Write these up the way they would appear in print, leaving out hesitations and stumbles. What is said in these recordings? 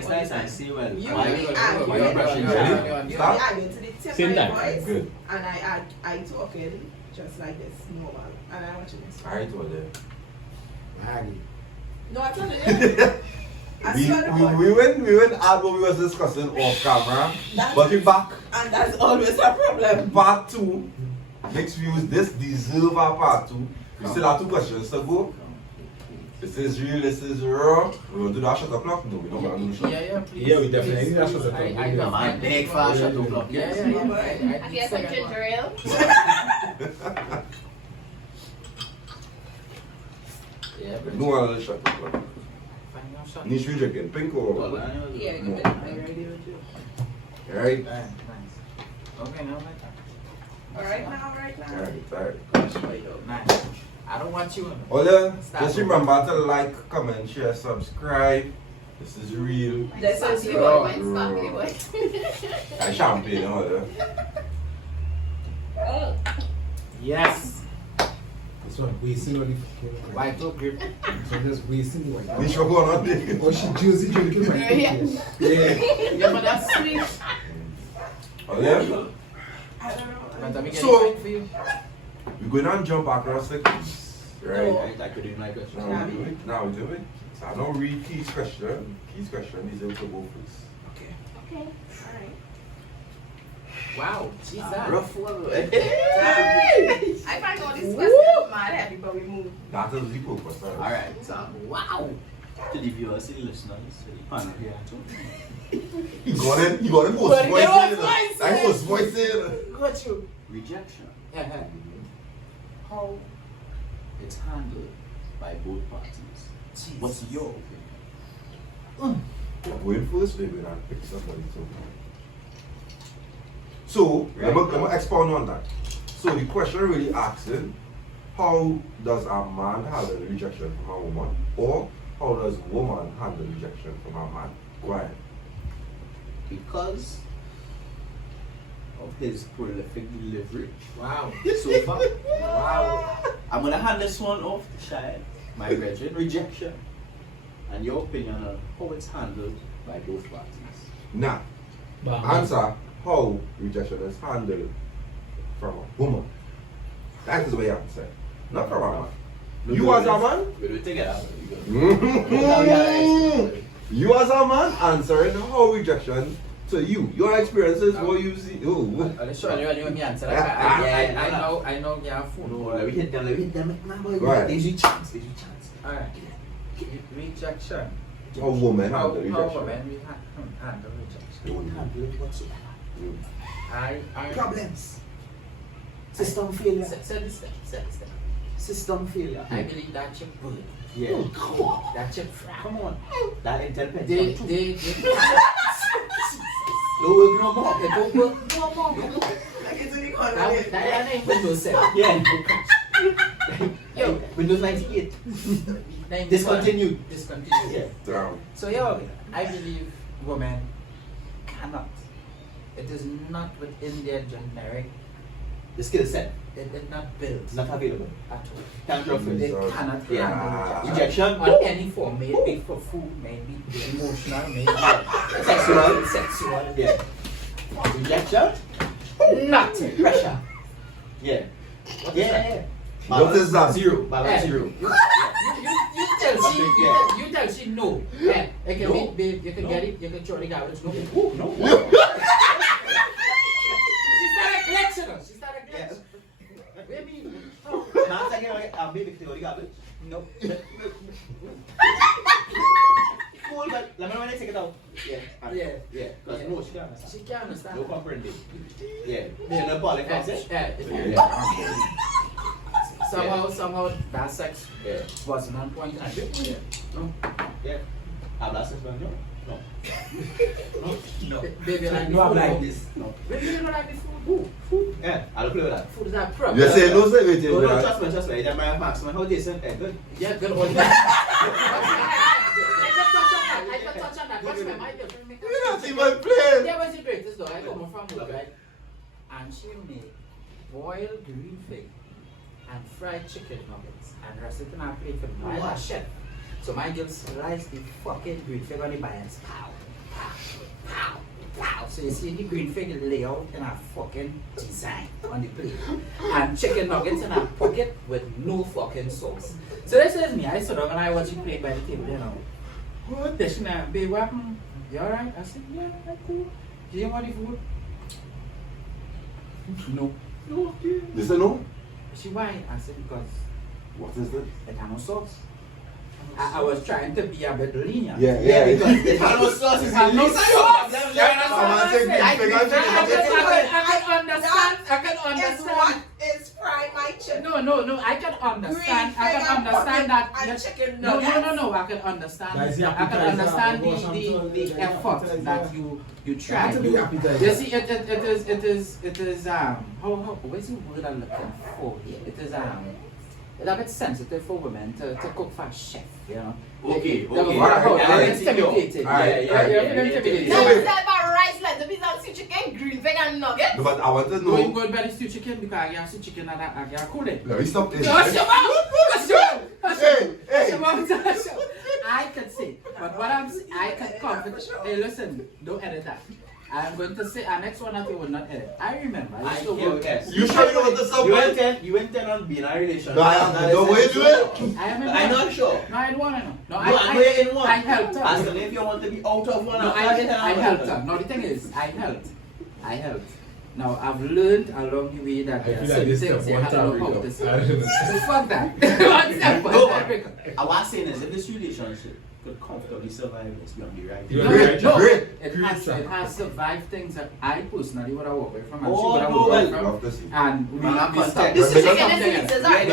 nice and say, well, You why really you argue. why you brushing your hair? You Stop. argue to the tip Same of your time. voice, Good. and I talking just like this, normal, and I want you to Alright, well then. No, I told you. I swear to God. We went out what we was discussing off camera, but we back. And that's always a problem. Part 2. Next views, this deserve our part 2. We still have 2 questions to go. This is real, this is raw. We will do that shot o'clock? No, we don't want to do shot. Yeah, please. Yeah, we definitely need that shot I o'clock. don't Man, big fast shot o'clock. Yeah. Have you had some ginger ale? Yeah, but No one will shot o'clock. final shot. Niche we drinking pink or Yeah, you No. can I already with you. Alright? Nice. Okay, now my turn. Alright now. Alright. Nice. I don't want you. Ola, just remember to like, comment, share, subscribe. This is real. This is Sparkly your boy, mine's sparkly boy. And champagne, Ola. Yes. This one wasting all the White top grip. So just wasting the white. Niche we go on there. Or she Jersey drinking my Yeah. Yeah, but that's sweet. Ola, I don't know. But let me get So- it for you. we're going to jump across the keys. Right? Right, I could do my question. Now we do it. Now we do it. So I don't read Keith's question. Keith's question is able to go first. Okay. Okay. Alright. Wow, Jesus. Rough one. I find all these questions mad heavy, but we move. That is the purpose. Alright, so Wow. to the viewers, to the listeners, to the panel here, You got it. You got it. But Voice it was in. voice I in. was voice in. Got you. rejection, Yeah. how it's handled by both parties. Jesus. What's your opinion? Going first, baby, and pick somebody too. So, let me expound on that. So, the question really asking, how does a man handle rejection from a woman? Or how does a woman handle rejection from a man? Go ahead. Because of his prolific delivery Wow. so far. Wow. I'm gonna hand this one off to Shai, my brethren, rejection, and your opinion on how it's handled by both parties. Now, answer how rejection is handled from a woman. That is the way I answer. Not from a man. You as a man? We do it together. You as a man answering how rejection to you. Your experiences, what you see. Oh. Are you sure you want me to answer? I know you have food. No, let me hit them, Go ahead. There's your chance. Alright. Rejection. How women How handle rejection. women we handle rejection. Don't handle it whatsoever. I Problems. System failure. Set this step. System failure. I believe that chip bullet. Yeah. That chip fry. Come on. That intelligence. They No work no more. They don't work no more. Like it's in the corner. that ain't Windows 7. Yeah. Yo, Windows 98. name Discontinued. Yeah. Down. So yo, I believe women cannot. It is not within their generic. The skill set It is not built not available. at all. Can't drop They it. cannot Yeah. handle Rejection. on any form, may it be for food, may it be emotional, may it be sexual. Yeah. Rejection. Nothing. Pressure. Yeah. What is Yeah. that? Yeah. What is that? Zero. Balance Hey, zero. You tell she, Yeah. you tell she no. Yeah, it can No. be, you can No. get it, you can throw the garbage. No. Ooh, no. She started glitching. She started Yeah. glitching. Baby, Now I'm saying I'm baby to go garbage. no. Cool, but let me know when I take it out. Yeah. Yeah. Yeah. Because Yeah. no, she can't understand. She can't understand. No comprehend. Yeah. She no ball like that. Yeah. Somehow that sex Yeah. wasn't on point. Yeah. No. Yeah. Have that sex with me? No. No. Baby, like No, I'm food, like no. this. No. Baby, you don't like the food. Food. Yeah. I don't play with that. Food is a problem. You say no, say wait. No, no, trust me. It's my maximum. How decent? Good. Yeah, good one. I can touch on that. Watch my mind. You're not even playing. There was the greatest though. I come from work, right? And she made boiled green fig and fried chicken nuggets and rest it in our plate for me. I was chef. So my girl sliced the fucking green fig on the bias. Pow. pow, pow. So you see the green fig lay out in a fucking design on the plate. And chicken nuggets in a pocket with no fucking sauce. So this is me. I sit down and I watch you plate by the table, you know. What this now? Babe, what happened? You alright? I said, yeah, I'm cool. Do you want the food? No. No. They said no? She why? I said because What is this? it had no sauce. I was trying to be a bit lenient. Yeah. Because it had no sauce. It had no sauce. I can Is understand. what is fried my chicken. No, I can understand. I can understand that. And chicken No, nuggets. I can understand. Guys, the I can appetizer, understand or something, the like effort appetizer. that you try. Have to be appetizer. You see, it is how what's the word I'm looking for here? It is it's a bit sensitive for women to cook for a chef, you know. Okay. They're intimidated. Alright, You're intimidated. Yeah. Let's say about rice, like the pizza, stew chicken, green veg and nuggets. No, but I want to No, you know. go buy the stew chicken because you have stew chicken and I can cool it. Let me stop this. Hush your mouth! Hey, Hush your mouth! I can say, but what I can confident. Hey, listen, don't edit that. I'm going to say our next one that you will not edit. I remember. I used to work. You sure you want to stop it? You intend on being in a relationship. No, I am. No, what you doing? I'm not sure. No, I don't want to know. No, I'm way in one. I helped her. Ask her if you want to be out of one. No, or I not. helped her. No, the thing is, I helped. Now, I've learned along the way that I there are feel like certain this things stuff you one have to time know how read to up. say. I don't know. So fuck that. One step, No, one but step. I was saying is if this relationship could comfortably survive, it's going to be right. Yeah. No, Great. it has survived things that I personally would have walked away from and she Oh, would have no, walked away well, from. Obviously. And we Man, stopped. contact. This Big is up chicken something and else. pizzas, Yeah, alright?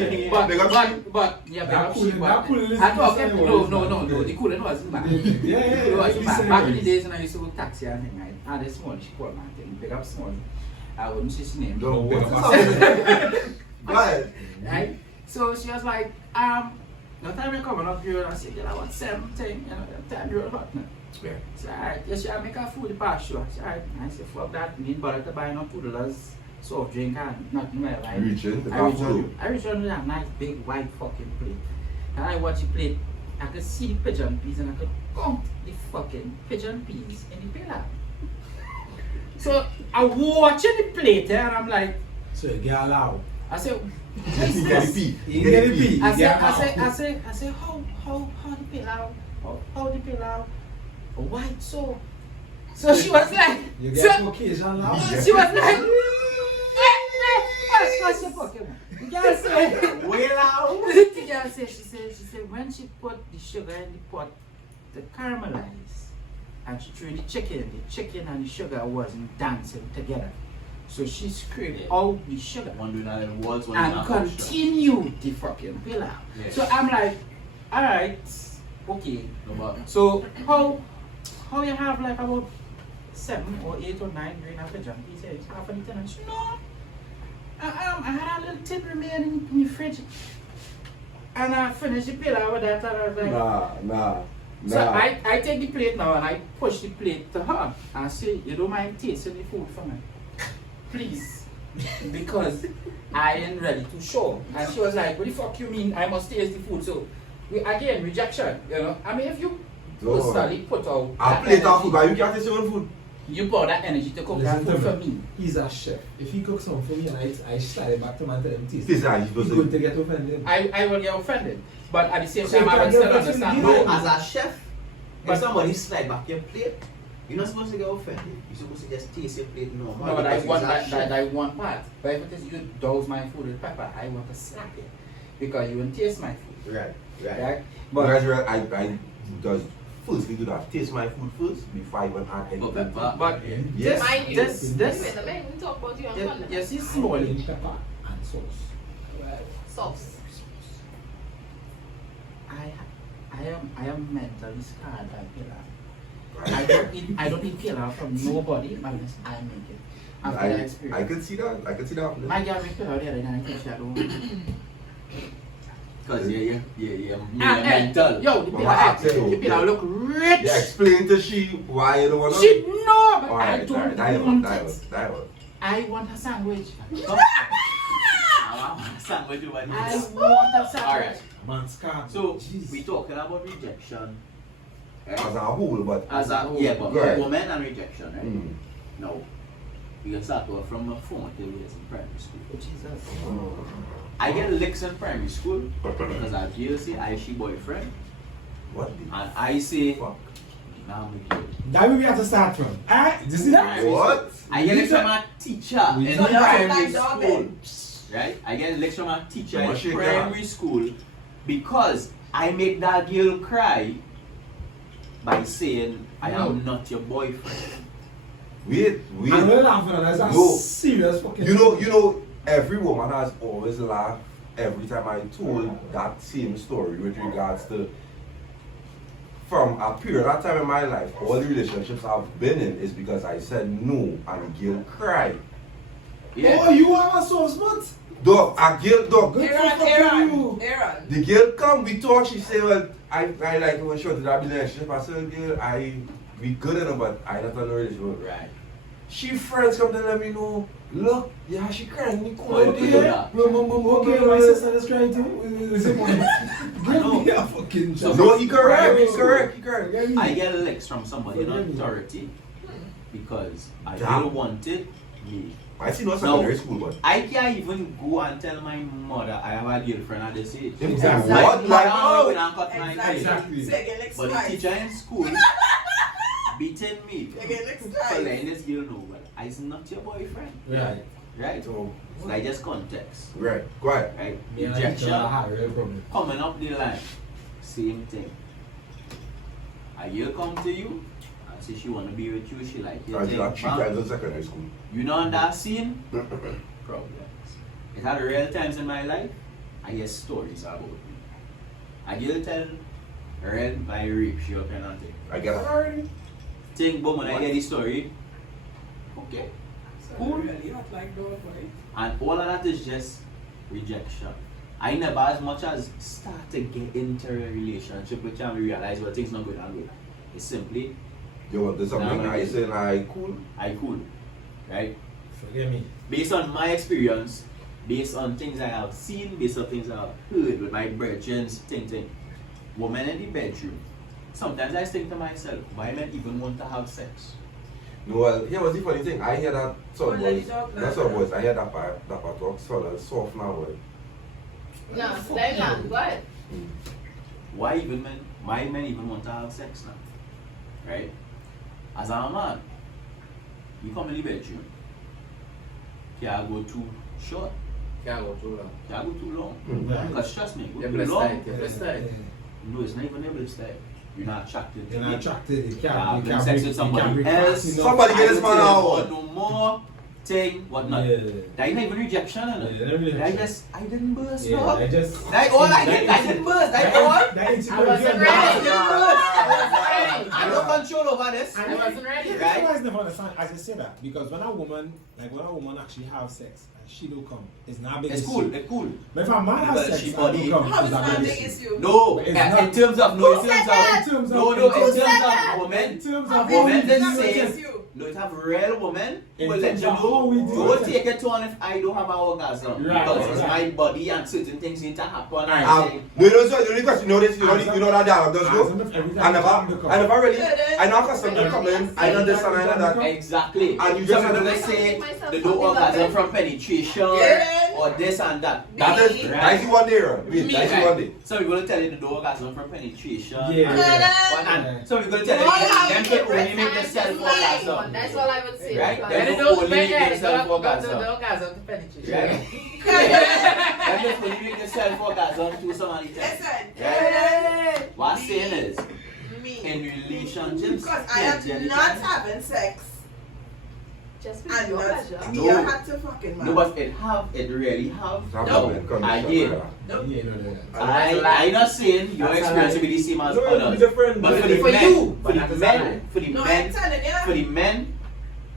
yeah. Big up But yeah, That but cooling- that cooling is I'm talking. different. No. The cooling wasn't bad. Yeah. It wasn't bad. Listen, Back in the guys. days when I used to work taxi and thing, right? I had a small, she called my thing, pick up small. I wouldn't say his name. No, Big what's up this happening? Go ahead. Right? So she was like, no time you coming up here, I said, you know what, same thing, you know, time you're hot now. Yeah. So alright, yes, she make her food past you. I said, alright, I said, fuck that, need bother to buy no $2 soft drink and nothing like that. Reaching the I reach bathroom. on with that nice big white fucking plate. And I watch the plate, I could see the pigeon peas and I could count the fucking pigeon peas in the pillar. So I'm watching the plate and I'm like, So you get allowed. I said, You get the pee. You get the pee. I You get said, how the pillow, how the pillow, white so. So she was like, You so, get occasion allowed. she was like, what's your Pokemon? The girl said, Well out. the girl said, she said, when she put the sugar in the pot to caramelize, and she threw the chicken and the sugar wasn't dancing together. So she scraped out the sugar One doing that in words, one and doing that in continued the fucking pillow. Yeah. So I'm like, alright, okay. No, but So how you have like about 7 or 8 or 9 green apple jam? He said, half of the ten. No. I had a little tin remaining in the fridge. And I finished the pillow with that and I was like, Nah. so I take the plate now and I push the plate to her and say, you don't mind tasting the food for me? Please. Because I ain't ready to show. And she was like, what the fuck you mean I must taste the food? So again, rejection, you know. I mean if you personally put out I that plate of energy, food, but you can't taste your own food. you pour that energy to cook that Listen food to for me. me. He's a chef. If he cooks something for me and I slide it back to him and tell him taste, Taste that, he's going to get offended. I will get offended. But at the same So time you I will can't still get understand. offended. no, as a chef, But- if somebody slide back your plate, you're not supposed to get offended. You're supposed to just taste your plate normal. No, but I because want it's a chef. that one part. But if it is you douse my food with pepper, I want to slap it. Because you won't taste my food. Right. Right? But But I does first we do that. Taste my food first before I even add anything. But yeah. Yes. Mind you. this Wait a minute, we talk about you on you, Monday. you see small In pepper and sauce. Sauce. I am mentally scarred by pillar. I don't eat pillar from nobody unless I make it. After that I experience. could see that. I could see that. My girl make pillar the other day and I think she had one. Because you're And, mental. yo, the But pillar, my accent, the pillar look rich. Yeah, explain to she why you don't want to. She know, but I Alright, don't dialogue, want dialogue, it. dialogue. I want a sandwich. Sandwich you want I this. want a sandwich. Alright. Man scarred. So Jeez. we talking about rejection Right? As a whole, but Yeah, but Right. women and rejection, right? Mm. Now, we can start off from a formative years in primary school. I get licks in primary school because I feel say I she boyfriend What and I say fuck? now I'm a girl. That way we have to start from. Alright, you see that? What? I get licks from a teacher We in need to- primary like school. Darwin. Right? I get licks from a teacher Come on, in shake your primary school because I make that girl cry by saying I am not your boyfriend. Wait. I'm not laughing at that. That's No. a serious fucking. You know, every woman has always laughed every time I told that same story with regards to from a period of time in my life, all the relationships I've been in is because I said no and the girl cried. Yeah. Oh, you are so smart. Dog, a girl, dog. Good for Aaron. you. The girl come, we talk, she say, well, I like when she was in that relationship. I said, girl, we good enough, but I not in a relationship. Right. She friends come to let me know, look, yeah, she crying, me Oh, cool. you do that. Okay, my sister is trying to. Is it one? know. Give me a fucking chance. No, he correct. I get licks from somebody in authority because I Damn. don't want it. Me. I see no secondary school, but. I can't even go and tell my mother I have a girlfriend at this age. Exactly. What? Like, oh, oh, cut my hair. Exactly. So you get next But the twice. teacher in school beating me You get next for twice. letting this girl know, well, I'm not your boyfriend. Right. Right? So, It's like just context. right, go ahead. Right? Yeah, Rejection. I had a real problem. Coming up the line, same thing. A girl come to you and say she wanna be with you, she like your I did thing, that 3 bam. times in secondary school. You know on that scene? Problems. It had real times in my life, I get stories about me. A girl tell real my rape she up and thing. I get it already. Think boom when I hear the story. Okay. Cool. Really not like those, right? And all of that is just rejection. I never as much as start to get into a relationship with you and realize well things not going on good. It's simply Yo, there's something Nah, I say, like, cool. I cool. Right? Forgive me. Based on my experience, based on things I have seen, based on things I have heard with my brethren, thing. Women in the bedroom. Sometimes I think to myself, why men even want to have sex? No, well, here was the funny thing. I hear that some Oh, let boys, it talk now. that's some boys, I hear that part talk soft now, boy. No, let land. What? Why even men? Why men even want to have sex now? Right? As a man, you come in the bedroom, can't go too short, Can't go too long. can't go too long. Mm. Because trust me, go You're too blessed long. tight, you're blessed tight. No, it's not even able to stay. You're not attracted to You're not me. attracted. You Yeah, can't. You have can't sex break- with you can't somebody break else. fast enough. Somebody get this I man will tell out. you what, no more thing, whatnot. Yeah. That ain't even rejection, Yeah, innit? that really- I didn't burst, Yeah, no. I just. That all I did, I didn't burst. That all. That I insecurity. wasn't of ready. that- I have no control over this. I wasn't ready. Yeah, Right? that's why I never understand as I say that because when a woman actually have sex and she don't come, it's not a big It's issue. cool, it's cool. But if a man has Because sex she and body- don't come, How it's is not that a big big issue. issue? No, It's in not- terms of, Who said in terms of women, In terms How of big women is then that big say, issue? no, it have real women who In will let terms you of how we know, do don't it. take it on if I don't have an orgasm. Right, Because it's right. my body and certain things need to happen. And I Right. say, No, so the only question, you know this, you know that dialogue does go? I never really, I know accustomed to come in, I know this and I know that. exactly. And you Some just people have will to say myself the fucking no orgasm love it. from penetration Yeah. or this and that. That is, Me. that's the one day, right? Wait, Me, that's the right. one day. Some people will tell you the no orgasm from penetration. Yeah. And some people will tell you them can only make themselves orgasm. That's all I would say. Right? Because- Then Then the don't only make make it. yourself Don't go to orgasm. the orgasm to penetration. Right? Then just only make yourself orgasm to somebody else. Listen, Right? What I'm saying is, me. in relationships, Because I am not having sex Just for and your not pleasure. me, I had to fucking No, man. but it really have. Have No. that condition, I did. right? Yeah, no. I'm not saying your That's a experience lie. will be the same as No, it's others. different. But for but the for men, you, for but the that is men, a lie. for the No, I'm men, telling for you. the men,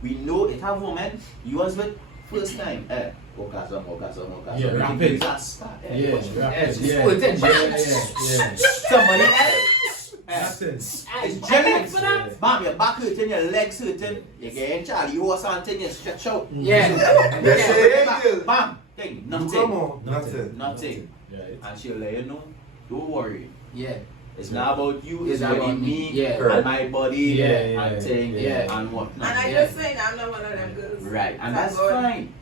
we know it have women. You was with first time, orgasm. Yeah, When rapid. the things are start, Yeah, push. rapid, Yeah, yeah, full attention. yeah. Somebody else. Nothing. It's jelly for that. Bam, your back hurting, your legs hurting. You get in Charlie horse and thing, you stretch out. Yeah. Yes, Bam, it is. bam, thing, You come nothing. on, that's it. Nothing. Right. And she'll let you know, don't worry. Yeah. It's not about you, It's it's about about me me. Yeah. and my body Yeah, and thing yeah. and whatnot. And I Yeah. just saying I'm not one of them girls. Right, and Thank that's God. fine.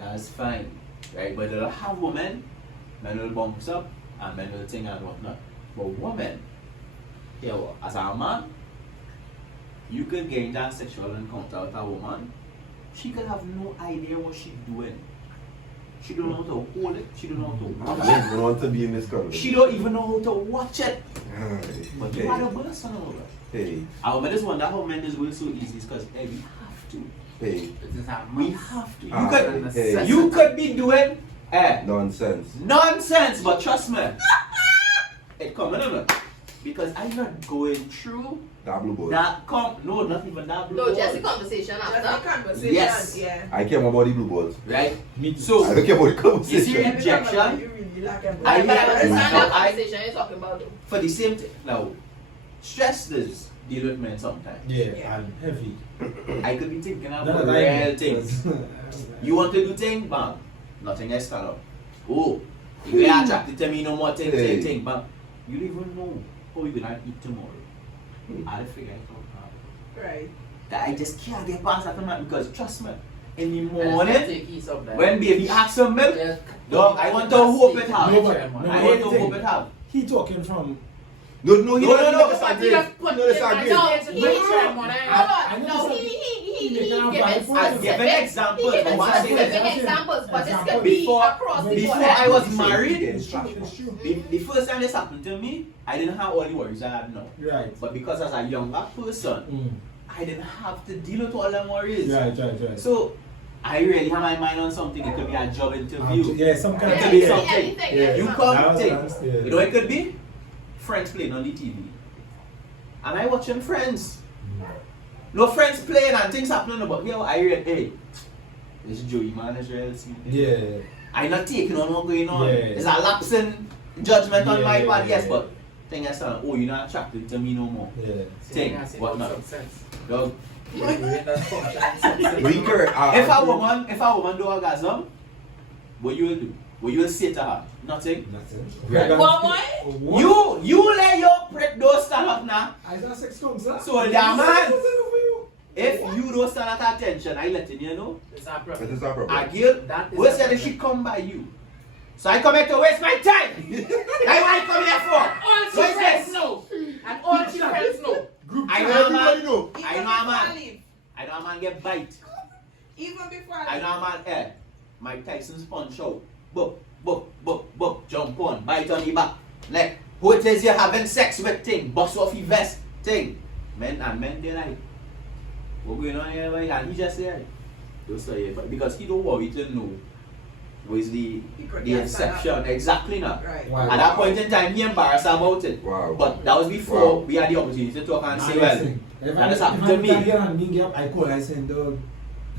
That's fine. Right, but they'll have women, men will bumps up and men will think and whatnot. But women, here, as a man, you could gain that sexual encounter with a woman. She could have no idea what she's doing. She don't know how to hold it. She don't know how to I watch don't even want to be in this conversation. She don't even know how to watch it. But you Hey. are the worst on over. Hey, I would just wonder how men this will so easy because hey, we have to. hey, It is a We must. have to. Ah, hey. You could be doing nonsense. nonsense, but trust me, it coming on because I'm not going through That blue boy. that. No, not even that. blue No, ball. just the conversation Just after. the conversation, Yes. yeah. I care more about the blue balls. Right. Me too. I So don't care about the you see conversation. Every time rejection you really like a I But I hear- understand that I- conversation you're talking about though. for the same thing. Now, stress does deal with men sometimes. Yeah, Yeah. and heavy. I could be thinking None about of real that things. You want to do thing, bang. Nothing else stand up. Oh, you get attracted to me no more thing, Hey. thing, bang. You don't even know how you gonna eat tomorrow. I'll figure it out. Right. That I just can't get past that man because trust me, in the And it's morning gonna take ease of that. when baby asks for milk, Yes. dog, I want to hope it have. No, but- I no, want to hope it have. He talking from. No, no, he No, doesn't no, no, disagree. He just put No, it disagree. No, It's he- nature, hold man. on. I No, know he making a given vibe for it. I'm giving examples. He given but what I'm saying specific is, examples, but this Example. could be Before- across the before board. I was married, It's true, it's true. the first time this happened to me, I didn't have all the worries I had now. Right. But because as a younger person, Mm. I didn't have to deal with all them worries. Right. So I really have my mind on something. It could be a job interview. Yeah, some kind It of could be Yeah, something. anything, Yeah. You yeah. come That was think. honest, yeah. You know what it could be? Friends playing on the TV. And I watching Friends. No Friends playing and things happening but here I read, hey, this Joey man is real sleeping. Yeah. I'm not taking on what's going on. Yeah. There's a lapse in judgment on my part, yes, Yeah. but thing is, oh, you're not attracted to me no more. Yeah. Thing, what not? Dog. No, you correct. If a woman do orgasm, what you will do? What you will say to her? Nothing. Nothing. Right. What, boy? You let your prick door stand up now. I saw sex comes up. So yeah, man. If you don't stand at attention, I letting you know. It's our That problem. is our problem. A girl, That is who a said problem. she come by you? So I come here to waste my time. That's what I come here for. All So she it's friends this. know. And all she friends know. Group I chat. know, Everybody man. know. I Even know, before man. I leave. I know a man get bite. Even before I I leave. know a man Mike Tyson's punch out. Boop, jump on, bite on the back. Like, who it is you having sex with thing, bust off your vest thing. Men they like, what going on here? And he just said, don't say it, but because he don't worry to know was the exception. Exactly not. Right. Wow. At that point in time, he embarrassed about it. Wow. But that was before Wow. we had the opportunity to talk and say, Nah, well, listen. If that has I- happened if to I me. get on me, I call, I send dog.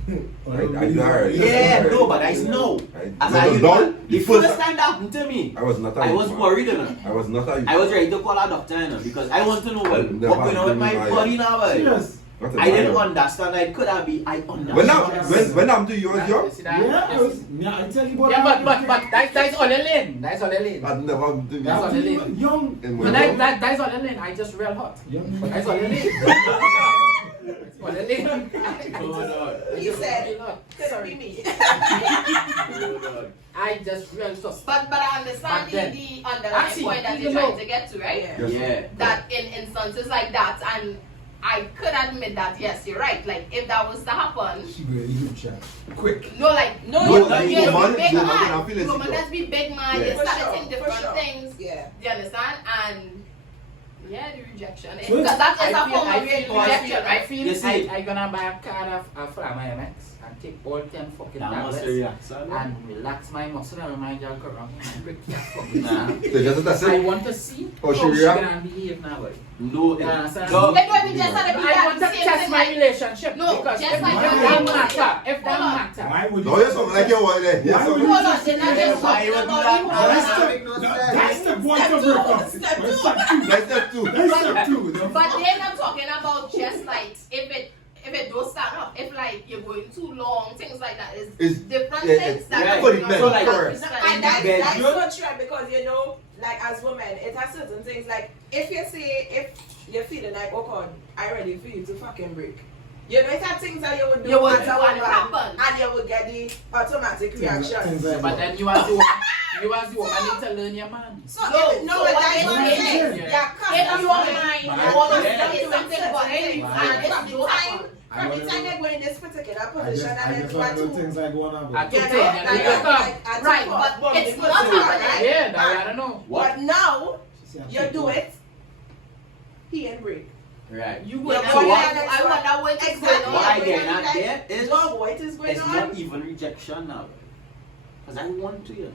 I do heard. Yeah, no, but I know. As No, I no, you no. know, the The first first- time that happened to me, I was not a I youth was man. worried enough. I was not a youth I was man. ready to call a doctor, you know, because I want to know well, Never what's going on with my happened to me, body now. Well. Serious. Not a I didn't man. understand. I could have been. I understand. When I'm to you was young, See that? Yeah, I was. Yeah, I tell you about Yeah, that. but that's on the lane. That's on the lane. I'd never happened to me. That's on the Young. lane. Young. In But my life. that's on the lane. I just real hot. Young. But that's on the lane. On the lane. Oh, no. He said, Real hot. could it be Sorry. me? Oh, no. I just real sus. But I understand Back then. the underlying Actually, point that you're even trying though- to get to, right? Yeah. Yeah. That in instances like that, and I could admit that, yes, you're right. Like, if that was to happen, She go in the group chat. Quick. no, like, no, No, you like, be woman, big woman, man. I feel Woman, insecure. let's be big man. Yeah. You For start sure, saying for different sure. things. Yeah. Do you understand? And yeah, the rejection. So Because that is a I form of rejection, I right? feel You see- I gonna buy a card of Flama MX and take all 10 fucking That must tablets react, son. and relax my muscle and my jaw around and break that fucking Nah. down. So just that's I it. want to see How she how she react? gonna behave now, boy. No, Yeah, so- dog. Like when we just had to be I want to that same test thing, my like, relationship No, because just if like that your matter, if that Hold on. matter, Why would you? No, you sound like your wife there. Yes, Why would sir. you? hold on, they're not just Why talking would about that you. matter? Hold That's on. that's the point of breakup. Step That's two. step two. That's step two. That's step two. But they're not talking about just like if it don't stand up, if like you're going too long, things like that is It's- different yeah, things it's- that yeah, are for the going men, on. like, correct. And that's bedroom. so true because you know, like as women, it has certain things like if you're feeling like, oh God, I'm ready for you to fucking break. You know, it's things that you would do You would as do a and it woman, happen. and you would get the automatic reaction. Things like But that. then you as the woman, you need to learn your man. So, No, if, no, so but what that's they what I'm say saying. is- You're If your constantly- mind, you want to Yeah. say something for him, But and From it's the no time, happen. from the time they go in this particular position, I and then just you want are to know too, things like going on. I But took you it know, and like, you come. I Right, took but off. it's But not it's happening. Yeah, that I don't know. What? But now, she said, you do it, he ain't break. Right. You Yeah, would but so what- I wonder what is Exactly. going on. What I but get then at like, there is, Dog, what is going it's on? not even rejection now. Because I want to, you know.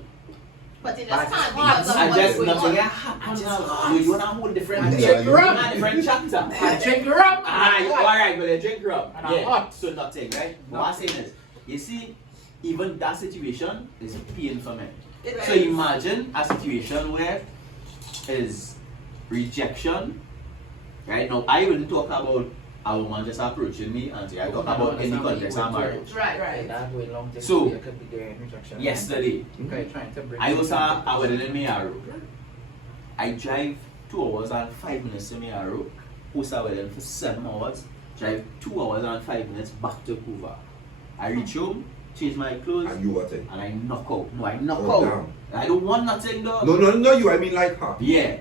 But it But just can't it's because of I what's just going nothing on. happen now. You're on a whole different I level. drink You're rum. on a different chapter. I drink rum. Alright, but they drink rum. And I'm Yeah. hot. So nothing, right? What I'm saying is, you see, even that situation is pain for me. It So is. imagine a situation where is rejection, right? Now I wouldn't talk about a woman just approaching me and say I talk about any context of marriage. Right. Right. That going long this So, way, it could be there in rejection. Yesterday, Okay, trying to bring I was at a wedding in Mayaro. I drive 2 hours and 5 minutes to Mayaro, host a wedding for 7 hours, drive 2 hours and 5 minutes back to Cuba. I reach home, change my clothes, And you what it? and I knock out. No, I knock Oh, out. I don't want nothing though. No, you, I mean like her. Yeah.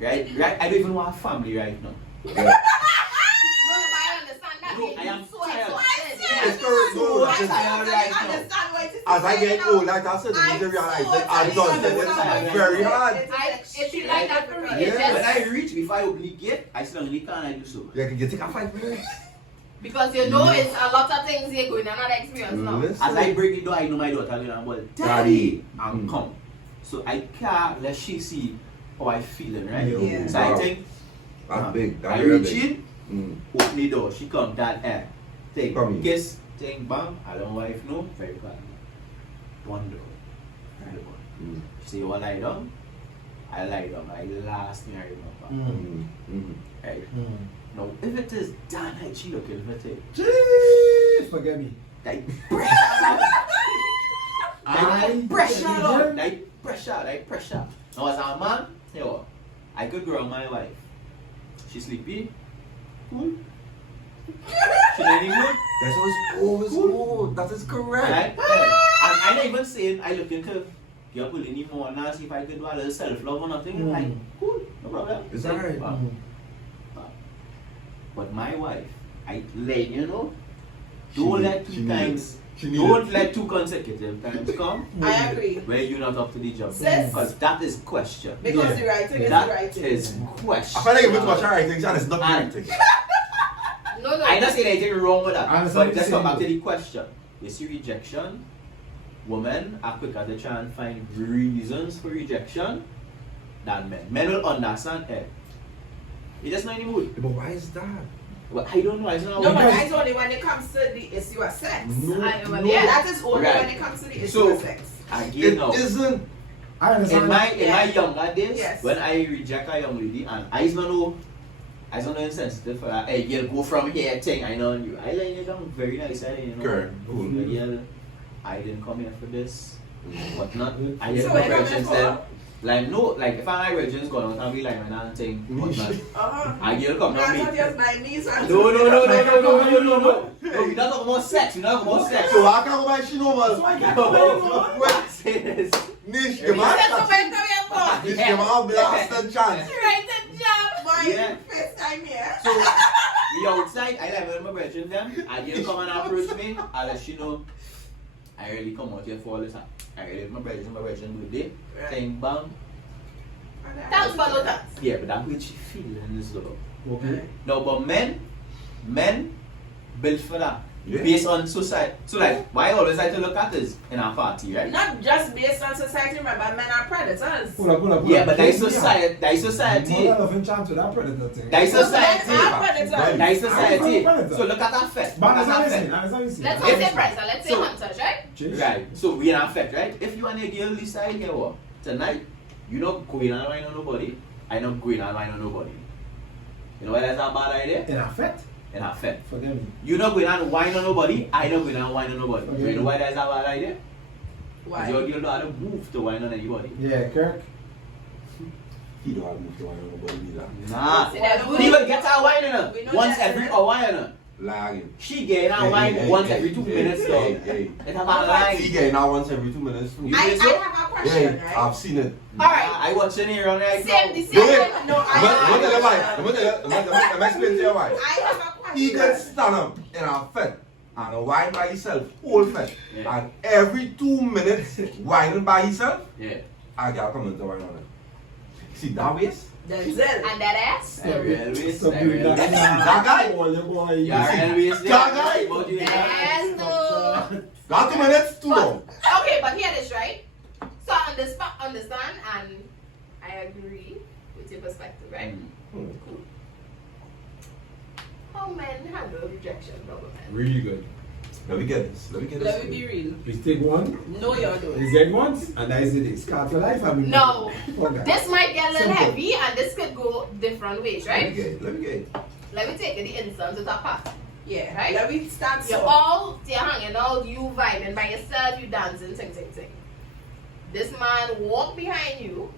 Right? I don't even want a family right now. Yeah. No, but I understand that. No, I am So tired. exhausted. It's correct, no, I that's totally right now. understand what it is. As I get You know, old, like I said, I you realize that totally I'm done. understand It's what very it is. hard. If you like that for me, Yeah. it's When just I reach, before I open the gate, I still only can I do so. Yeah, you take a 5 minutes. because you know it's a lot of things you're going to not experience now. Listen. As I break the door, I know my daughter gonna ball, Daddy, and come. So I can't let she see how I feeling, right? Yeah. So I Wow. think That's big. That's I real reach big. in, open the door, she come, Dad, take, Come in. kiss, take, bam, I don't wife no, very bad. One door, right door. She say, you want lie down? I lie down, I last thing I remember. Right? Now, if it is Dan, I she looking for it. Jeez, forget me. Like I pressure, yeah. like pressure. Now as a man, yo, I could grow my wife. She sleepy, cool. She not even good, That's always good. That is correct. right? And I'm not even saying I looking to you're pulling me more now, see if I could do a little self-love or nothing. Like, cool, no problem. Is that right? But my wife, I let you know, don't let She two need times, it. She need don't it. let two consecutive times come I agree. where you're not up to the job. Sis. Because that is question. Because Yeah. the writing is the That writing. is question. I feel like a bit much writing, and it's not And- writing. No. I not saying anything wrong with I that. understand But what let's you're come back to saying, the question. You see rejection, women are quicker to try and find reasons for rejection than men. Men will understand it. You just not in the mood. But why is that? Well, I don't know. It's not No, but Because- that's only when it comes to the issue of sex. Yeah. That is only Right. when it comes to the issue So, of sex. again now. It isn't. I understand. In my younger days, Yes. when I reject a young lady and I don't know insensitive for that, hey girl, go from here thing, I know you. I let you down very nice, you know. Correct. Girl, I didn't come here for this, whatnot. I So didn't what come you for coming then. for? Like no, like if I virgins gone out and be like my nan thing, whatnot. I girl come That's down not me. just my knees. No, we're not talking about sex, we're not talking about sex. So I can't go buy she normal. So I can't No, go what I'm saying is, Nish, Yeah. give her That's a the way to be a Nish, give her a blasted chance. My Yeah. first time here. so we outside, I like when my brethren them, and you come and approach me, I'll let you know, I really come out here for all this time. I really my brethren birthday, Right. thing bang. Thanks for that. Yeah, but that's what she feelings though. Okay. No, but men built for that. Yeah. Based on society. So like, why I always like to look at this in our party, right? Not just based on society, remember, men are predators. Pull up. Yeah, but that is Yeah. society. That is society. More of a chance with that predator thing. That is So men society. are predators. That is society. Predator. So look at that fact. But Look that's at what that I'm fact. saying. Let's If- not say price, let's say so- hunters, right? Right. So we in effect, right? If you and a girl decide here what tonight, you not going and wine on nobody, I not going and wine on nobody. You know why that's a bad idea? In effect, In effect. forget me. You not going and wine on nobody, I not going and wine on nobody. Okay. You know why that's a bad idea? Why? Because your girl don't have to move to wine on anybody. Yeah, Kirk. he don't have moved to wine nobody neither. Nah. Well, People get her wine in her we know once that. every hour in her. Lying. She get her wine once every 2 minutes though. Hey. It's about lying. He getting out once every 2 minutes too. You I think so? have a question, Yeah, right? I've seen it. Alright. I watching here on there. Same, the Go same. ahead. No, Let me tell you why. Let me explain to you why. I have a question. He can stand up in a fit and a wine by himself, whole fit. Yeah. And every 2 minutes, whining by himself, Yeah. I got come into wine on it. See that waist? Dazzle. And that ass. Always. Stop doing that. That guy? Boy, boy. Yeah, always. That guy? Yes, no. That 2 minutes too long. Okay, but hear this, right? So I understand and I agree with your perspective, right? Hmm. Cool. How men handle rejection from women? Really good. Let me get this. Let me be real. Please take one. No, you don't. Is it once? And that is it. Start for life. I mean, No. Okay. This might get a little Simple. heavy and this could go different ways, Let me right? get it. Let me take the instance of that part. Yeah. Right? Let me start You're so. you're hanging out, you vibing by yourself, you dancing, sing. This man walk behind you,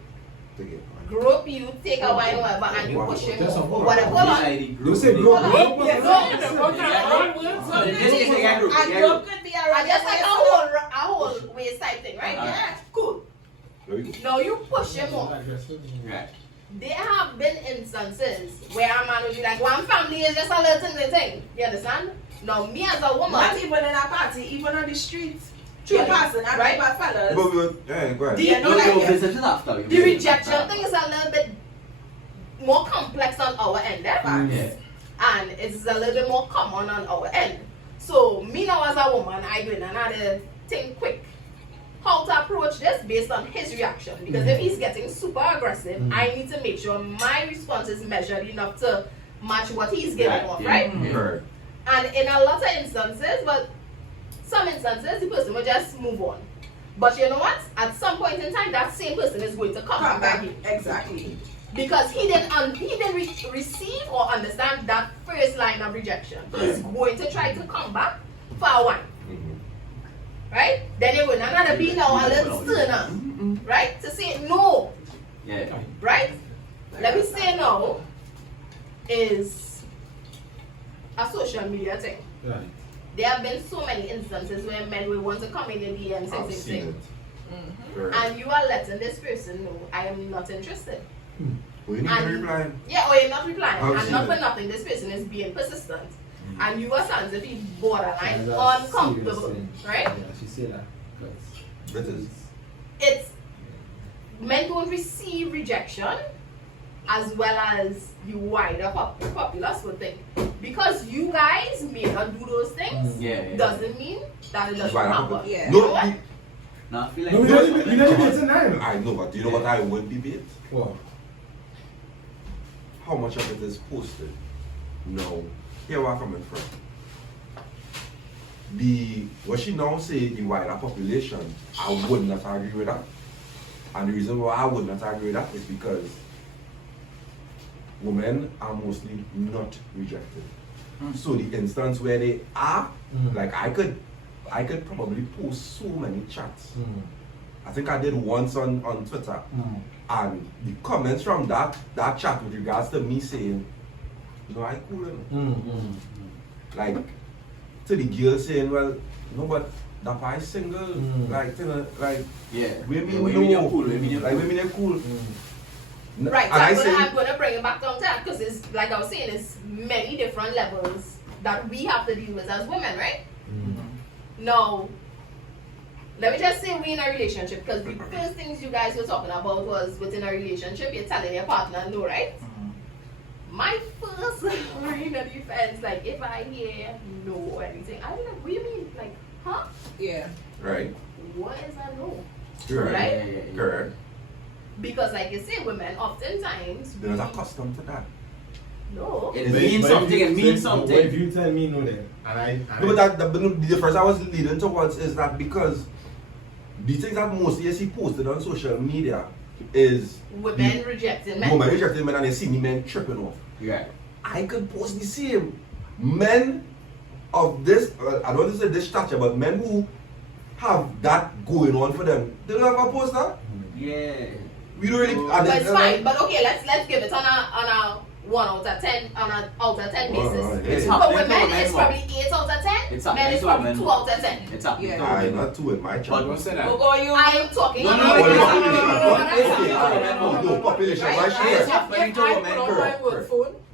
Take it. grope you, take a wine, whatever, and you push him. Just a whole- Whatever. Hold on. You say grow Hold on. up. Yeah, And you could be a And just like a whole waist type thing, right? Uh-huh. Yeah. Cool. Let me go. Now you push him off. Right. There have been instances where a man would be like, one family is just a little thing. You understand? Now me as a woman, Not even in a party, even on the street. Truly, You're passing, I'm right? right? Fellas. Yeah, go ahead. Do you know No, like no, visitors after. the rejection thing is a little bit more complex on our end, eh? Yeah. And it's a little bit more common on our end. So me now as a woman, I do another thing quick. How to approach this based on his reaction. Because if he's getting super aggressive, I need to make sure my response is measured enough to match what he's giving Right, off, yeah. right? Correct. And in a lot of instances, but some instances, the person will just move on. But you know what? At some point in time, that same person is going to come Come back back. again. Exactly. Because he didn't receive or understand that first line of rejection. He's going to try to come back for a while. Right? Then you're going to another be now a little sterner. Right? To say no. Yeah. Right? Let me say no is a social media thing. Right. There have been so many instances where men will want to come in the DM I've seen sing. it. Correct. And you are letting this person know I am not interested. We need to and- reply. Yeah, or you're not replying. I've And seen not it. for nothing, this person is being persistent. And you are sounds if he's borderline That's a uncomfortable. serious thing. Right? Yeah, she said that. 'Cause That is. It's men don't receive rejection as well as the wider populace would think. Because you guys may not do those things, Yeah. doesn't mean that it doesn't Right, happen. Yeah. No, What? No, I feel No, we like don't get to nine. I know, but do you know what I would debate? What? How much of it is posted? No. Here where I'm coming from. What she now say the wider population, I would not agree with that. And the reason why I would not agree with that is because women are mostly not rejected. So the instance where they are, like I could probably post so many chats. I think I did once on Twitter. And the comments from that chat with regards to me saying, you know, I cool. Like to the girl saying, well, no, but Dappa is single. Like, you know, like, yeah. we mean What no. you mean you're cool? What you mean you're Like, cool? we mean they're cool. Right, so And I'm gonna bring it back down to that because it's like I was saying, it's many different levels that we have to deal with as women, right? Now, let me just say we're in a relationship because the first things you guys were talking about was within a relationship, you're telling your partner no, right? My first line of defense, like if I hear no or anything, I'm like, what do you mean? Like, huh? Yeah. Right. What is a no? Correct. Right? Correct. Because like you say, women oftentimes They're not accustomed to that. no. It means something. It means But if something. you tell me no then, and No, but the first I was leading towards is that because the things that mostly you see posted on social media is Women rejecting men. women rejecting men and they see me men tripping off. Yeah. I could post the same. Men of this, I don't want to say this stature, but men who have that going on for them, they don't ever post that. Yeah. We don't really. But it's fine. But okay, let's give it on a 1 out of 10 on an out of 10 basis. It's For happening to women, women it's more. probably 8 out of 10. It's Men, happening it's to probably women 2 more. out of 10. It's happening Yeah. to I women. not two in my But child. don't say that. We'll go you. I am talking No, about population. Why she It's here? happening to women.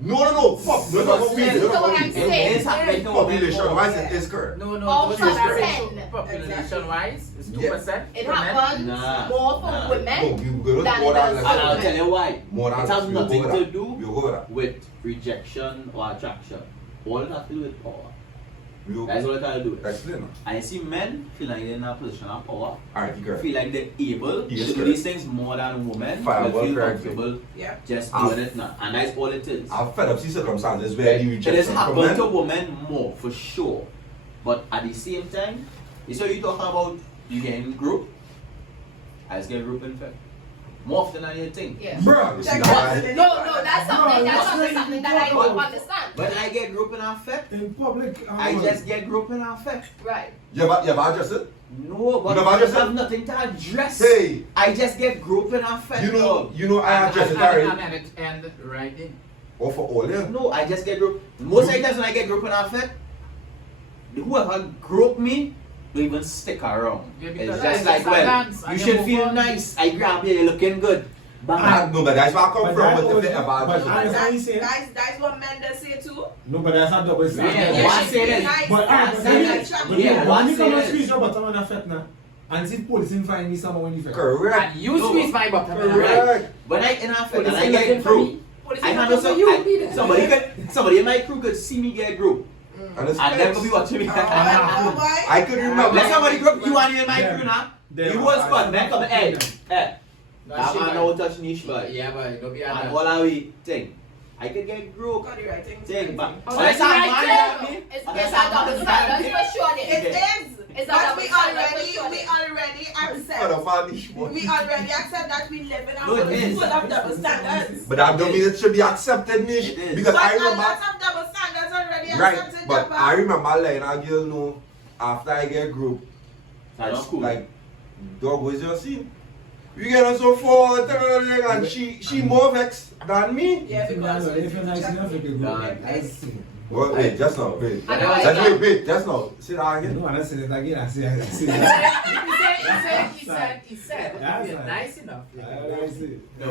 No. Fuck. No. What we That's do? what I'm It saying. is happening to women. Population wise, it is correct. No, All don't out say of that. 10. Population wise, it's 2%. It for men. happens Nah. more for Nah. No, women. we go Than more it than does And I'll less. tell you why. More than It has less. We'll nothing go to with that. do We'll go with that. with rejection or attraction. All it has to do with power. We'll That's go. all it has to do with. Explain. I see men feel like they're in a position of power. Alright, you correct. Feel like they're able Yes, to do correct. these things more than women. Fireball They feel correct. comfortable Yeah. just I've- doing it now. And that's all it is. I've fed up see circumstances where the It has rejection from happened to men. women more for sure. But at the same time, you see what you talking about you get in group? I just get group in fact. More often than you think. Yeah. Bruh, you see Check that? it. No, that's something. That's Bro, not something that I don't understand. When I get group in affect, In public, I just get group in affect. Right. You have addressed it? No, but You never I address have it? nothing to address. Hey, I just get group in affect. you know I addressed it already. And it end right in. Or for all yeah. No, I just get group. Most of the times when I get group in affect, whoever group me don't even stick around. Yeah, It's because just it's like, a well, dance, you and should you feel move on. nice. I grab you, you're looking good. Bang. No, but that's where I come But from. that But if was- they ever but address I- it. That's what he's saying. That's what men they say too. No, but that's not double standard. Yeah, You one should say be that. nice. But One but say then that. but Yeah, yeah, one when you come say and that. squeeze your bottom and affect now, and see police in find me someone when you affect. Correct. And you No. squeeze my bottom. Correct. When I in affect and Police I are get looking for group, me. Police I are handle looking for you. somebody in my crew could see me get group. And it's And them could be watching me. Oh, boy. I could remember. Let somebody group you and you in my Yeah. crew now. Them You was are- fun, then come hey. No, That she man might- no touch niche boy. Yeah, but don't be And honest. all our we thing. I could get group. Got the right thing. Thing, but Oh, unless that's I right man there. grab me, It's unless a I double man standard grab me, for sure. It is. It's a But double we standard for already sure. accept. We already accept that we live in a No, it world is. full of double standards. But that don't mean it should be accepted, Nish. It is. Because But I a remember. lot of double standards already Right, accepted. but Dappa. I remember letting a girl know after I get group. That's cool. Like, dog, where's your scene? You get her so forward, and she more vexed than me. Yeah, because If you're nice enough, you can go. Nah, I see. Well, wait, just now, wait. I know, I Just know. wait, just now. Sit down again. No, I said it again. I see. I see. He said, That's if you're right. nice enough. I see. No,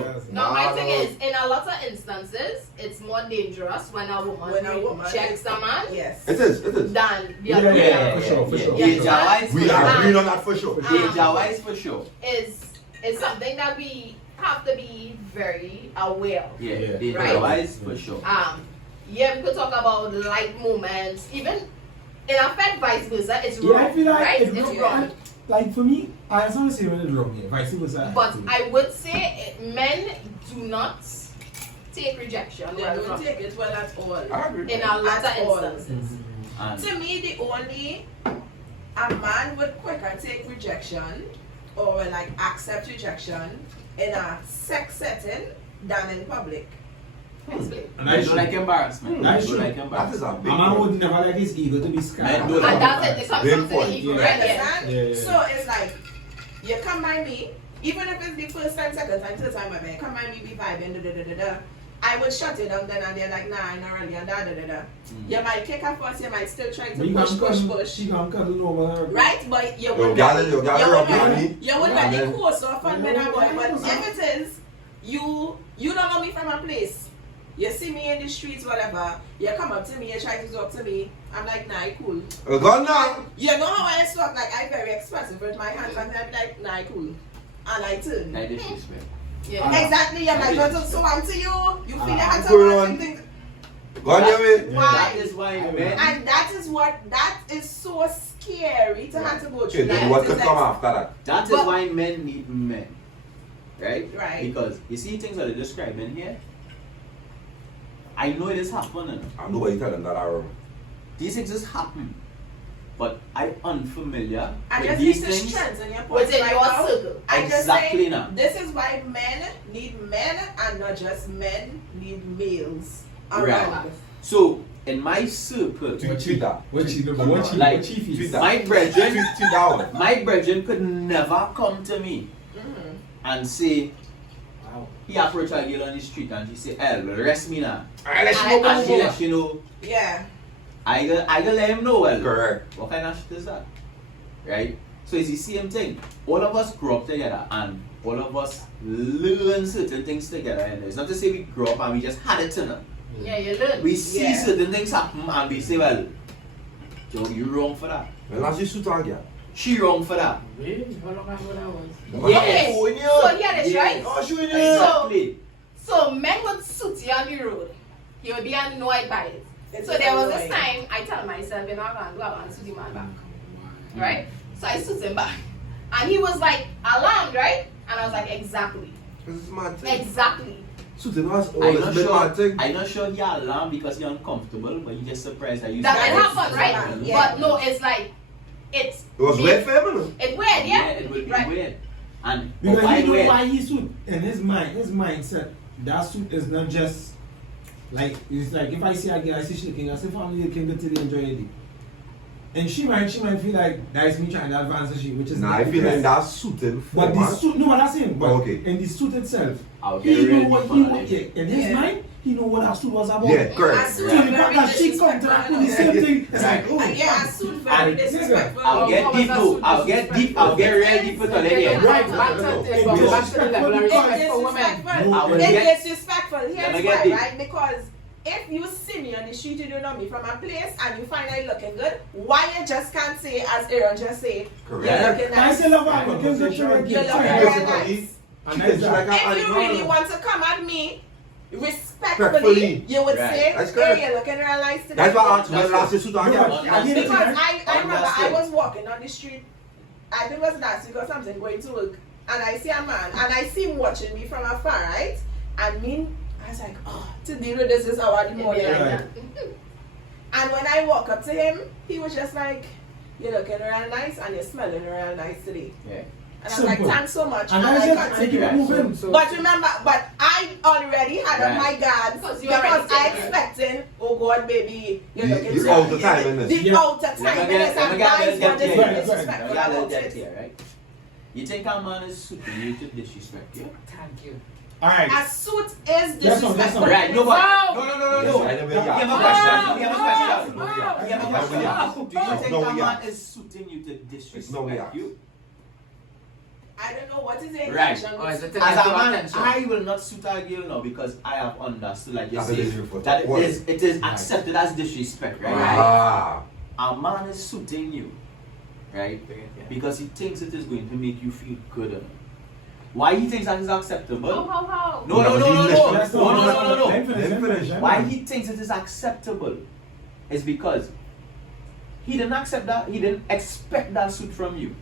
my Nah, thing no. is, in a lot of instances, it's more dangerous when a woman rejects a man Yes. It is. than the Yeah, other way yeah, around. for sure, for sure. Yeah, Age wise, We for are sure. agreeing on that for sure. Age wise for sure. Is something that we have to be very aware of. Yeah, Yeah. age Right. wise for sure. Yeah, we could talk about light moments, even in effect, vice versa. It's Yeah, wrong, I feel like right? it's It's wrong. wrong. Like for me, I don't see when it's wrong here. Vice versa. But I would say men do not take rejection They well don't from take it well at all. I agree. in a lot of At all. instances. And To me, the only a man would quicker take rejection or will like accept rejection in a sex setting than in public. Explain. And I don't like embarrassment. I That's don't true. like That is embarrassment. a big A man one. would never let his ego to be Men scarred. do And that's it. It comes Big down to the point. ego, You right? Yeah. understand? Yeah. So it's like you come by me, even if it's the first time, second time, third time, you come by me, be vibing, da da da da da. I would shut it down then and they're like, nah, I'm not really, and da da da da. You might kick her first, you might still try to You push, can push, cuddle, push. she can cuddle over. Right, but you Yo, would gather rub your knee. you would And let the then- course or fun with that boy. Yeah, But yeah. if it is you don't know me from a place. You see me in the streets, whatever. You come up to me, you try to talk to me. I'm like, nah, cool. Go now. You know how I talk? Like I'm very expressive with my hands, and I'm like, nah, cool. And I turn. I disrespect. Yeah. Exactly. You're like, so I'm to you. You feel your hands Go up on. and things. Go on your way. Why? That is why men. And that is so scary to have to go Okay, through. then what could come after that? That is But- why men need men. Right? Right. Because you see things that are describing here. I know it is happening. And nobody tell them that I remember. These things just happen. But I'm unfamiliar I with just these need to things. strengthen your point Within right your now. circle. I just Exactly say, now. this is why men need men and not just men need males Right. around. So in my circle, Tweet that. What she do? Like, What she tweet feels? that. my brethren, Tweet that one. my brethren could never come to me Mhm. and say, Wow. He approached a girl on the street and she said, "El, rest me now." Alright, let's I- go. And she let you know, Yeah. I gonna let him know, well. Correct. What kind of shit is that? Right? So it's the same thing. All of us grow up together and all of us learn certain things together. And it's not to say we grow up and we just had it in it. Yeah, you learn. We see Yeah. certain things happen and we say, well, Joe, you wrong for that. Well, that's just suit again. She wrong for that. Really? How long ago that was? Okay, Oh, yeah. so here is right. Oh, showing you. Exactly. So men would suit you on the road. You would be annoyed by it. It's So there was this annoying. time I tell myself, you know, I'm going to suit the man back. Right? So I suit him back. And he was like alarmed, right? And I was like, exactly. This is my thing. Exactly. Suiting has I'm always not been my thing. I'm not sure he alarmed because you're uncomfortable, but you just surprised that you That said can it. happen, right? Yeah. But no, it's like, it's It was me- weird for him, no? It's weird, yeah? It would be Right. weird. And Because why he know weird? why he suit in his mind, his mindset. That suit is not just like it's like if I see a girl, I see she looking, I say family you can go to the enjoy it. And she might feel like that is me trying to advance the shit, which is Nah, not I feel because- like that's suiting for But the man. suit, no, what I'm saying, but Okay. in the suit itself, I'll he get know real what deep he on want. it. Yeah, in his Yeah. mind, he know what that suit was about. Yeah, I correct. suit So the very fact that she come to that disrespectful. the same thing, it's like, oh, And yeah, I suit very And- disrespectful. I'll get Oh, deep that's though. so I'll get deep. I'll get real deep with all of Yeah, them. Right, back to no. the- It back to the disrespectful level of because- respect It's for women. disrespectful. I will It's get- disrespectful. Let me Here's get why, deep. right? Because if you see me on the street, you don't know me from a place, and you find I looking good, why you just can't say, as Aaron just say, Correct. you're looking I nice. say love Right. her because they try to You get look tired. very Basically, nice. And she that's can that. like If you really want to come at me respectfully, Respectfully. you would Right. say, That's hey, correct. you're looking real nice today. That's why I asked That's when last year suit again. No, I get it. Because I remember I Understood. was walking on the street, I think it was last week or something, going to work, and I see a man, and I see him watching me from afar, right? And me, I was like, oh, to deal with this is our It'd be morning. like Right. that. And when I walk up to him, he was just like, you're looking real nice, and you're smelling real nice today. Yeah. And I was like, Simple. thanks so much. And And I I just I keep continued. it moving. So- But remember, but I already had on Right. my guard Because because you already I said it. expecting, oh God, baby, you're The- looking the so outer good. time in this. The Yeah. outer Let time me in get- this, let me and get- why let's is get what here. is Right, disrespectful Yeah, about let's get it? here, right? You think a man is suiting you to disrespect you? Thank you. Alright. A suit is Yes, disrespectful. Right, no, but Wow. no. Yes, I never Give him a got- question. Give him a question. No, we Give are. him a No, we question. are. Do you think No, a we man are. is suiting you to No, we disrespect are. you? I don't know what is the Right. intention. Oh, is it As a to man, attention? I will not suit a girl now because I have understood, like you That's say, a different that word. it is accepted as disrespect, right? Ah. A man is suiting you, right? Because he thinks it is going to make you feel good enough. Why he thinks that is acceptable? How? No. Let's go. No. Let him finish, let him finish. Why he thinks it is acceptable is because he didn't accept that, he didn't expect that suit from you.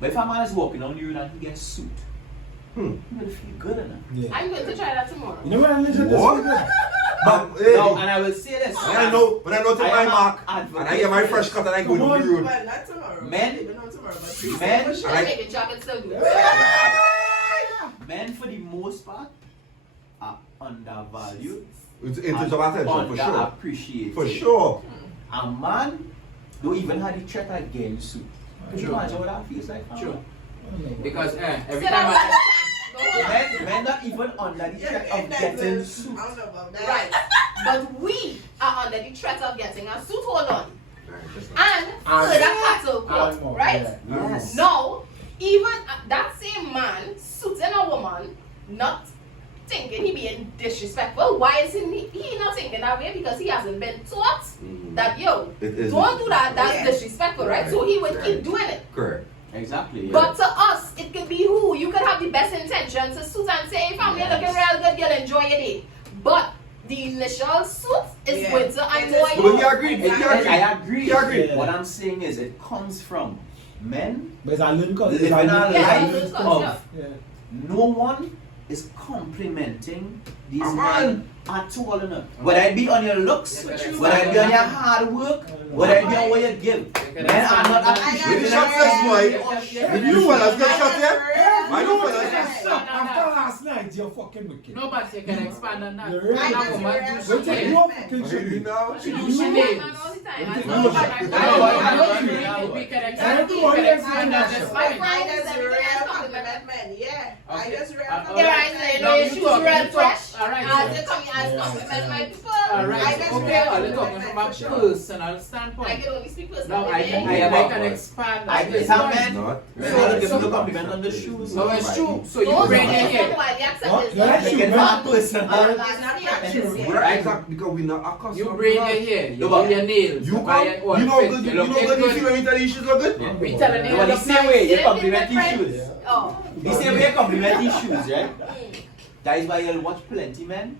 But if a man is walking on the road and he gets suit, he will feel good enough. Yeah. I'm going to try that tomorrow. You know what I legit What? this But, hey, No, and I will say this. when I know to I my am mark, an and I get my fresh cut and I go Come to on. the road. Well, not tomorrow. Men- Even on tomorrow, but Men- for sure. I make the jacket so good. Men, for the most part, are undervalued, In terms of attention, for sure. underappreciated. For sure. A man don't even have the threat against suit. Could you True. imagine what that feels like? True. one. Because every Sit time down. I Men not even under the threat of getting suit. I don't know about that. Right. But we are under the threat of getting a suit hold on. And Ah, further cattle court, more, right? yeah. Yes. No, even that same man suiting a woman, not thinking he being disrespectful. Why is he not thinking that way? Because he hasn't been taught that, yo, It is- don't do that, that's Yeah. disrespectful, right? So he would keep doing it. Correct. Exactly. Yeah. But to us, it could be who. You could have the best intentions to suit and say, hey, family, you're looking real good, girl, enjoy your day. But the initial suit is Yeah. going to It annoy is- you. But you agree? I agree. You agree? What I'm saying is it comes from men But it's a little cause. living a Yeah, life it's a of culture. Yeah. no one is complimenting these Come men at all. Whether it be on your looks, Yeah, but whether it be on your hard work, whether it be on what you give. Men are not appreciated. Give the shot first, boy. Did you fellas get shot yet? I know fellas get shot. After last night, you're fucking wicked. no, but you can expand on that. You're really When a wicked. woman do Wait, Wait till something, you fucking You shoot me. know? she do You she do names. that all the time. You I do know that. that. We can That's expand. I don't We know can what expand it on is. that. That's My fine. friend is real compliment Compliment men, yeah. I Okay. just read Alright. Yeah, I say, No, no, you your shoes talk, real you talk. fresh. Alright, As so- you come here, as compliment my people. Alright, I just okay, read well, the you're talking from a comment for sure. personal I standpoint. can only speak personally. Now I can, yeah. I can expand I on guess this I'm point. men. Not. Men So- only give so- you compliment on the shoes. No, it's true. So you Those bring are it the here. why they accept What? this. Yeah, They get man. that personal. It's not practice, yeah. Right, exactly, because we're not accustomed. You bring to it that. here. You No, do but your nails. You buy your come, own you know fit, good, you you know looking good, you good. feel when you tell these shoes look good? Yeah. We telling you No, but the look same way you They compliment look these different. shoes. Oh. The same way you compliment these shoes, right? That is why you'll watch plenty men.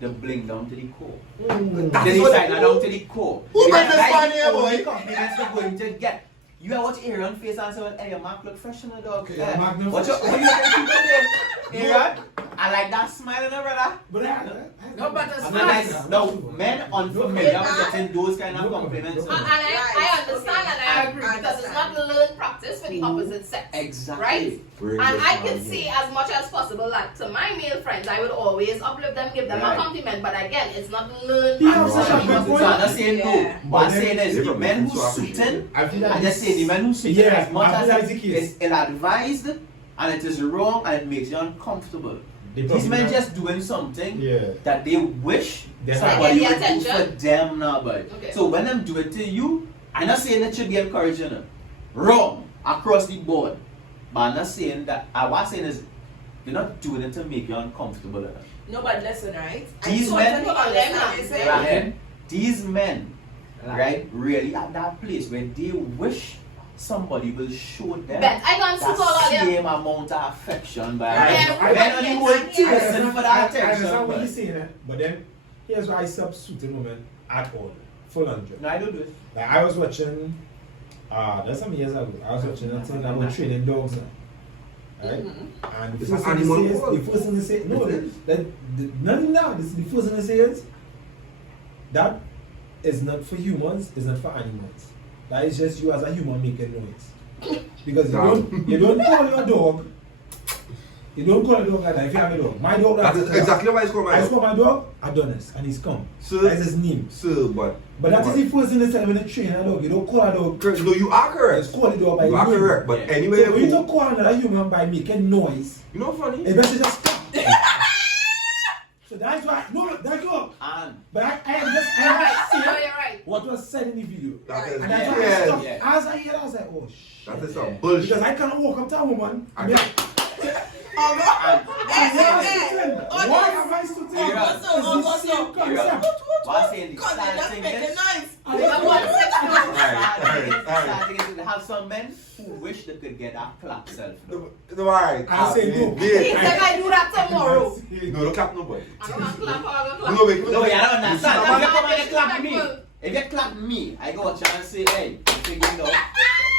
They bling down to the core. That's They what- design down to the core. Who made That this is one the here, only boy? compliments they're going to get. You are watch Aaron face and say, well, hey, your mark look fresh on the dog. Yeah, Mark look What you fresh. what you looking today? Aaron? I like that smile on the brother. But No, but it's I'm not. not nice. No, men unfamiliar with getting those kind of compliments. And I understand and I agree because it's not learned practice for the opposite sex. Exactly. Right? Bring And this I man can here. say as much as possible that to my male friends, I would always uplift them, give them Right. a compliment. But again, it's not learned Yeah, practice. such a good So point. I'm not saying no. Yeah. But I'm saying is the Different men people who so appreciate suiting, I feel I like just say the men who suiting Yeah, as much I feel as like the case. it's ill-advised and it is wrong and it makes you uncomfortable. They These probably men not- just doing something Yeah. that they wish They somebody have would the do for attention. them now, but Okay. so when them do it to you, I'm not saying that should be encouraging them. Wrong across the board. But I'm not saying that what I'm saying is they're not doing it to make you uncomfortable enough. No, but listen, right? These I men- totally understand what you're saying. Right? These men, right, really at that place where they wish somebody will show them Bet I can see all that of them. same amount of affection by Right. men on the whole Yes. chasing for that I attention. understand what but- you're saying, but then here's why I substitute a woman at all, full 100. No, I don't do it. Like I was watching, that's some years ago. I was watching a thing about training dogs now, right? And the It's first an thing they animal say is, world. the first thing they say, no, It is. nothing now. This is the first thing they say is that is not for humans, it's not for animals. That is just you as a human making noise. Because you don't call your dog. You don't call a dog like that if you have a dog. My dog That is exactly why it's called my I dog. call my dog Adonis and he's come. Sir. That's his name. Sir, but But that is the first thing they say when you train a dog. You don't call a dog. correct. No, you are correct. Just call the dog by You are name. correct. But Yeah. anyway, So when you don't call another human by making noise, you know funny? it better just stop. So that's why that's all. And But I am just You're right. saying No, you're right. what was said in the video. That is And that's why I yes. stopped. Yeah. As I hear that, I was like, oh shit. That is some Yeah. bullshit. Because I cannot walk up to a woman I and be can't. like, Oh, no. and why Oh, am I stood there? Yeah. It's the same concept. what I'm saying, the Because sad they just thing making is, noise. I That one don't- sex no. sad thing is they have some men who wish they could get that clap self. No, alright. I say no. He said I do that tomorrow. No, don't clap nobody. I'm gonna clap, I'm gonna clap. No, wait. No, you don't understand. You If you see, come and you clap me, Respectful. if you clap me, I go watch and say, hey, let's play game dog.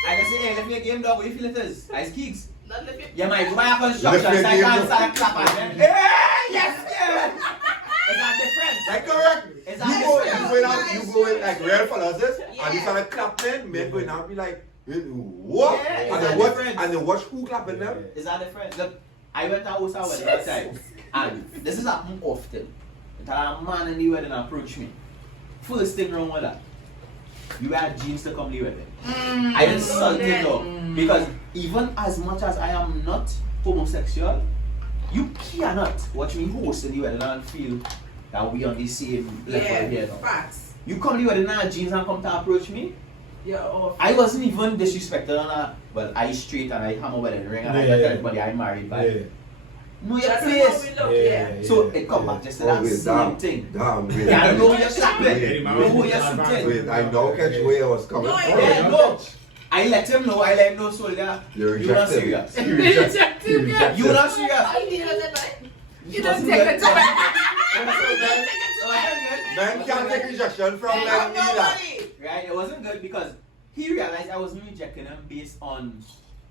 I can say, hey, let's play a game dog. What do you feel it is? Ice Geeks. Not lift it. You might go by a construction Let's site play game and dog. start clapping. Hey, yes, yes. Is that different? Like correct. Is You that go, different? you go out, you go in like real fellas, and you Yeah. start clapping, men going out be like, what? Yeah, and it's they a watch, difference. and they watch who clapping them. Is that different? Look, I went to a house wedding that time, and this is happening often. That a man in the wedding approached me. First thing wrong with that, you wear jeans to come to the wedding. I insulted yeah. though, because even as much as I am not homosexual, you cannot watch me host in the wedding and feel that we on the same level here Yeah, now. facts. You come to the wedding in jeans and come to approach me. You're off. I wasn't even disrespected on a, well, I straight and I have a wedding ring and I Yeah, tell yeah. everybody I'm married by. Yeah. Know your That's how place. we look, yeah. So it come back just to that wait, same damn. thing. Damn, wait. Yeah, know you're Wait, clapping. Know who you're shooting. wait, I know catch where I was coming No, from. Yeah, no. I let him know, I let him know, soldier. You're You're not rejected. serious. You reject- You reject You're it. not serious. I didn't know that, right? You don't wasn't take good. it to me. Men can't take rejection from They men don't know either. money. Right? It wasn't good because he realized I wasn't rejecting him based on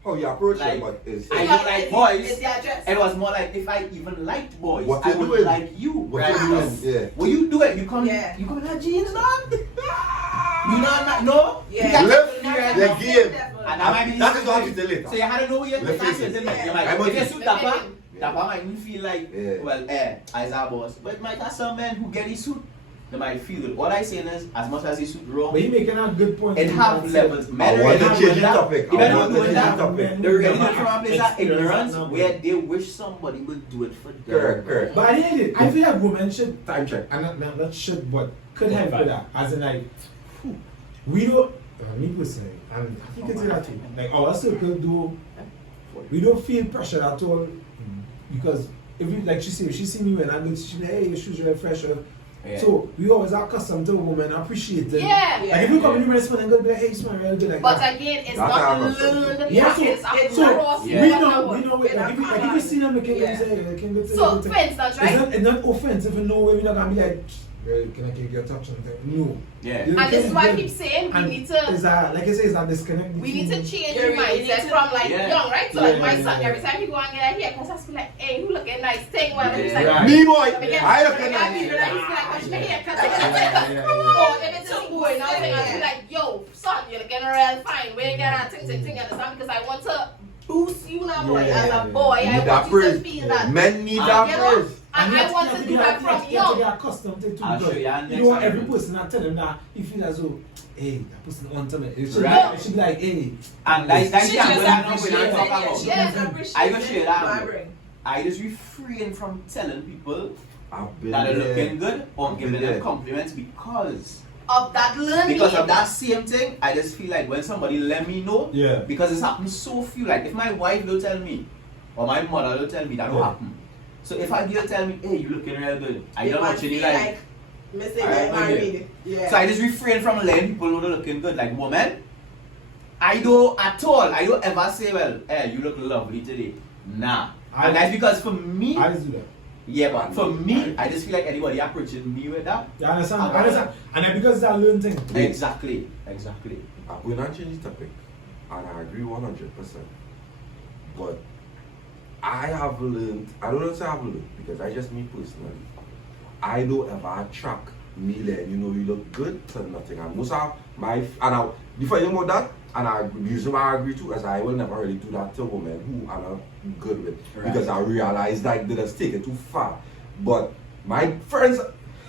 How you approach Like, them, but it's I don't like boys. It's the address. It was more like if I even liked boys, What I you would doing? like you. what right? you doing? Yeah. Well, you do it. You come. Yeah. You come in that jeans, dog. You not no. Yeah. You got Lift to right the now. game. And that might be That the is what thing. you tell later. So you had to know who you're Let's face with. it. You might. I'm If with you you. suit Dappa, Yeah. Dappa might feel like, Yeah. well, as our boss. But might have some men who get his suit they might feel it. What I saying is, as much as it's wrong, But you making a good point. it have levels. Men I want to already change doing the that. topic. Even I though want to doing change that, the topic. they're already Yeah. from a place of Experience ignorance now. where they wish somebody would do it for them. Correct. But I hate it. I feel like women should Time check. and not should, but could help with that. As in like, we don't. Me personally, and I think it's that too. Like our circle do, we don't feel pressure at all because if you like she say if she see me when I go, she be like, hey, your shoes are fresh. Yeah. So we always are accustomed to a woman appreciate it. Yeah. Like if you come in the restaurant and go be like, hey, smell real good like But that. again, it's That's not how I got learned Yeah, practice across Yeah. we one know, hour. like if you see them making Yeah. them say, can go to So, for instance, right? it's not offensive in no way. We're not gonna be like, girl, can I get your touch and thing? No. Yeah. You And this is can why I get- keep saying we and need to Is that like I say, is that disconnect? we need to between- change Yeah, your we need mindset to- from like Yeah. young, right? So Yeah, like my yeah, son, yeah. every time he go and get a haircut, I just be like, hey, you looking nice, thing, whatever. He's Yeah. like, Right. Me boy, let me get- I let look me at get that. people like, he's like, watch my haircut. Yeah. Or if it's just going out, and I'll be like, yo, son, you're looking real fine. Where you get that thing, understand? Because I want to boost you now, boy. Yeah, As yeah, a yeah. boy, I Need that want you to praise. feel that. Men need You that know? praise. And I want to do that from You have to young. get accustomed to it too. I'll show because you our you next don't want every example. person that tell them that you feel as though, hey, that person on to me. It should, Right. it should be like, hey. And that's She the just angle that appreciates when I it. talk Yeah, about. she Yeah. just appreciates I will share that. what I bring. I just refrain from telling people I've been that are there. looking good or I've giving been them there. compliments because Of that learning. because of that same thing. I just feel like when somebody let me know, Yeah. because it's happened so few. Like if my wife will tell me or my mother will tell me, that will Yeah. happen. So if I girl tell me, hey, you looking real good, I You don't might actually feel like. Missing I that like it. married. Yeah. So I just refrain from letting people know they're looking good. Like woman, I don't at all. I don't ever say, well, hey, you look lovely today. Nah. And that's because for me, I just do that. yeah, but for me, I just feel like anybody approaching me with that. You understand? I understand. And then because it's a learned thing. Exactly. I'm going to change the topic, and I agree 100%. But I have learned, I don't know if I have learned, because I just me personally, I don't ever track me letting you know you look good to nothing. And most of before you know that, and the reason why I agree too, is I will never really do that to women who I'm not good with. Right. Because I realize that they just take it too far. But my friends,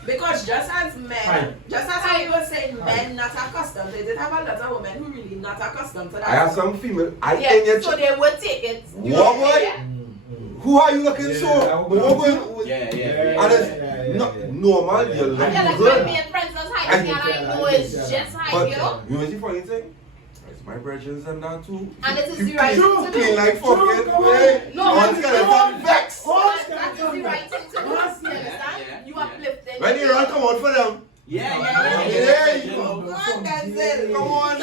Because just as men, Right. just as how you were saying Right. men not accustomed, they did have a lot of women who really not accustomed to that. I have some female, I Yeah, think it's, so they would take it. What, boy? Yeah. who are you looking Yeah, so? I would- Yeah. And it's normal, you look Yeah, like good. my main friends that's hiding and I know it's just high, But you know? you know the funny thing? It's my brethren and that too. And it is You the right clean- thing to clean do. like fucking Come on. way. No, One's but- gonna turn vex. That is the right thing to do. You Yeah, understand? yeah, You yeah. uplifting. When you run, come out for them. Yeah. Yeah, you Oh, God, Denzel. Come on.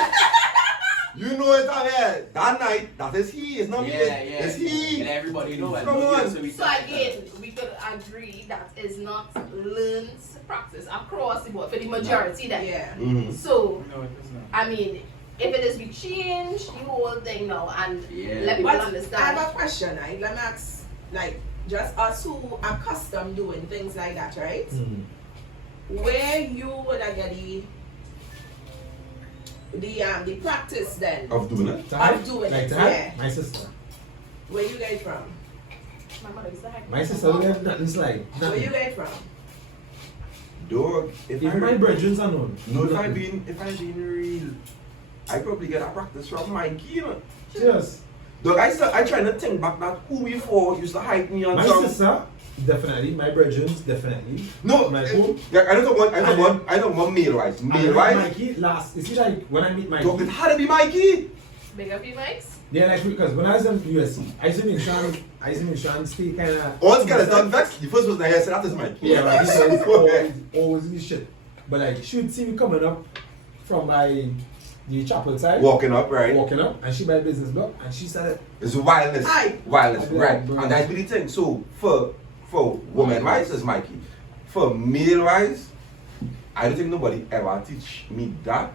You know it out here. That night, that is he. It's not me. Yeah. It's he. And everybody know it. Come on. So, we So again, we could agree that is not learned practice across the board for the majority then. Yeah. Mhm. So, No, it is not. I mean, if it is we change the whole thing now and Yeah. let people But I understand. have a question, right? Let me ask, like, just us who are accustomed doing things like that, right? Where you would have get the practice then Of doing it. of doing Like it? that? Yeah. My sister. Where you get from? My mother used to hide My sister don't have nothing like. Where you Nothing. get from? Dog, if If my brethren are known. no, if I been real, I probably get a practice from Mikey, you know. Yes. Dog, I trying to think back that who before used to hide me on My some. sister, definitely. My brethren, definitely. No, My home. I don't want male wise. Male And wise. Mikey last. You see, like when I meet Mikey. Dog, it had to be Mikey. Big up you, Mikes. Yeah, like because when I was in USC, I used to make sure and stay kind of. Once got it done vex, the first person I said that is Mikey. Yeah, right. This always be shit. But like she would see me coming up from my the chapel side, Walking up, right? walking up, and she by business block, and she started. It's wildness. Aye. Wildness, Yeah, right. bro. And that's the thing. So for woman wise is Mikey. For male wise, I don't think nobody ever teach me that.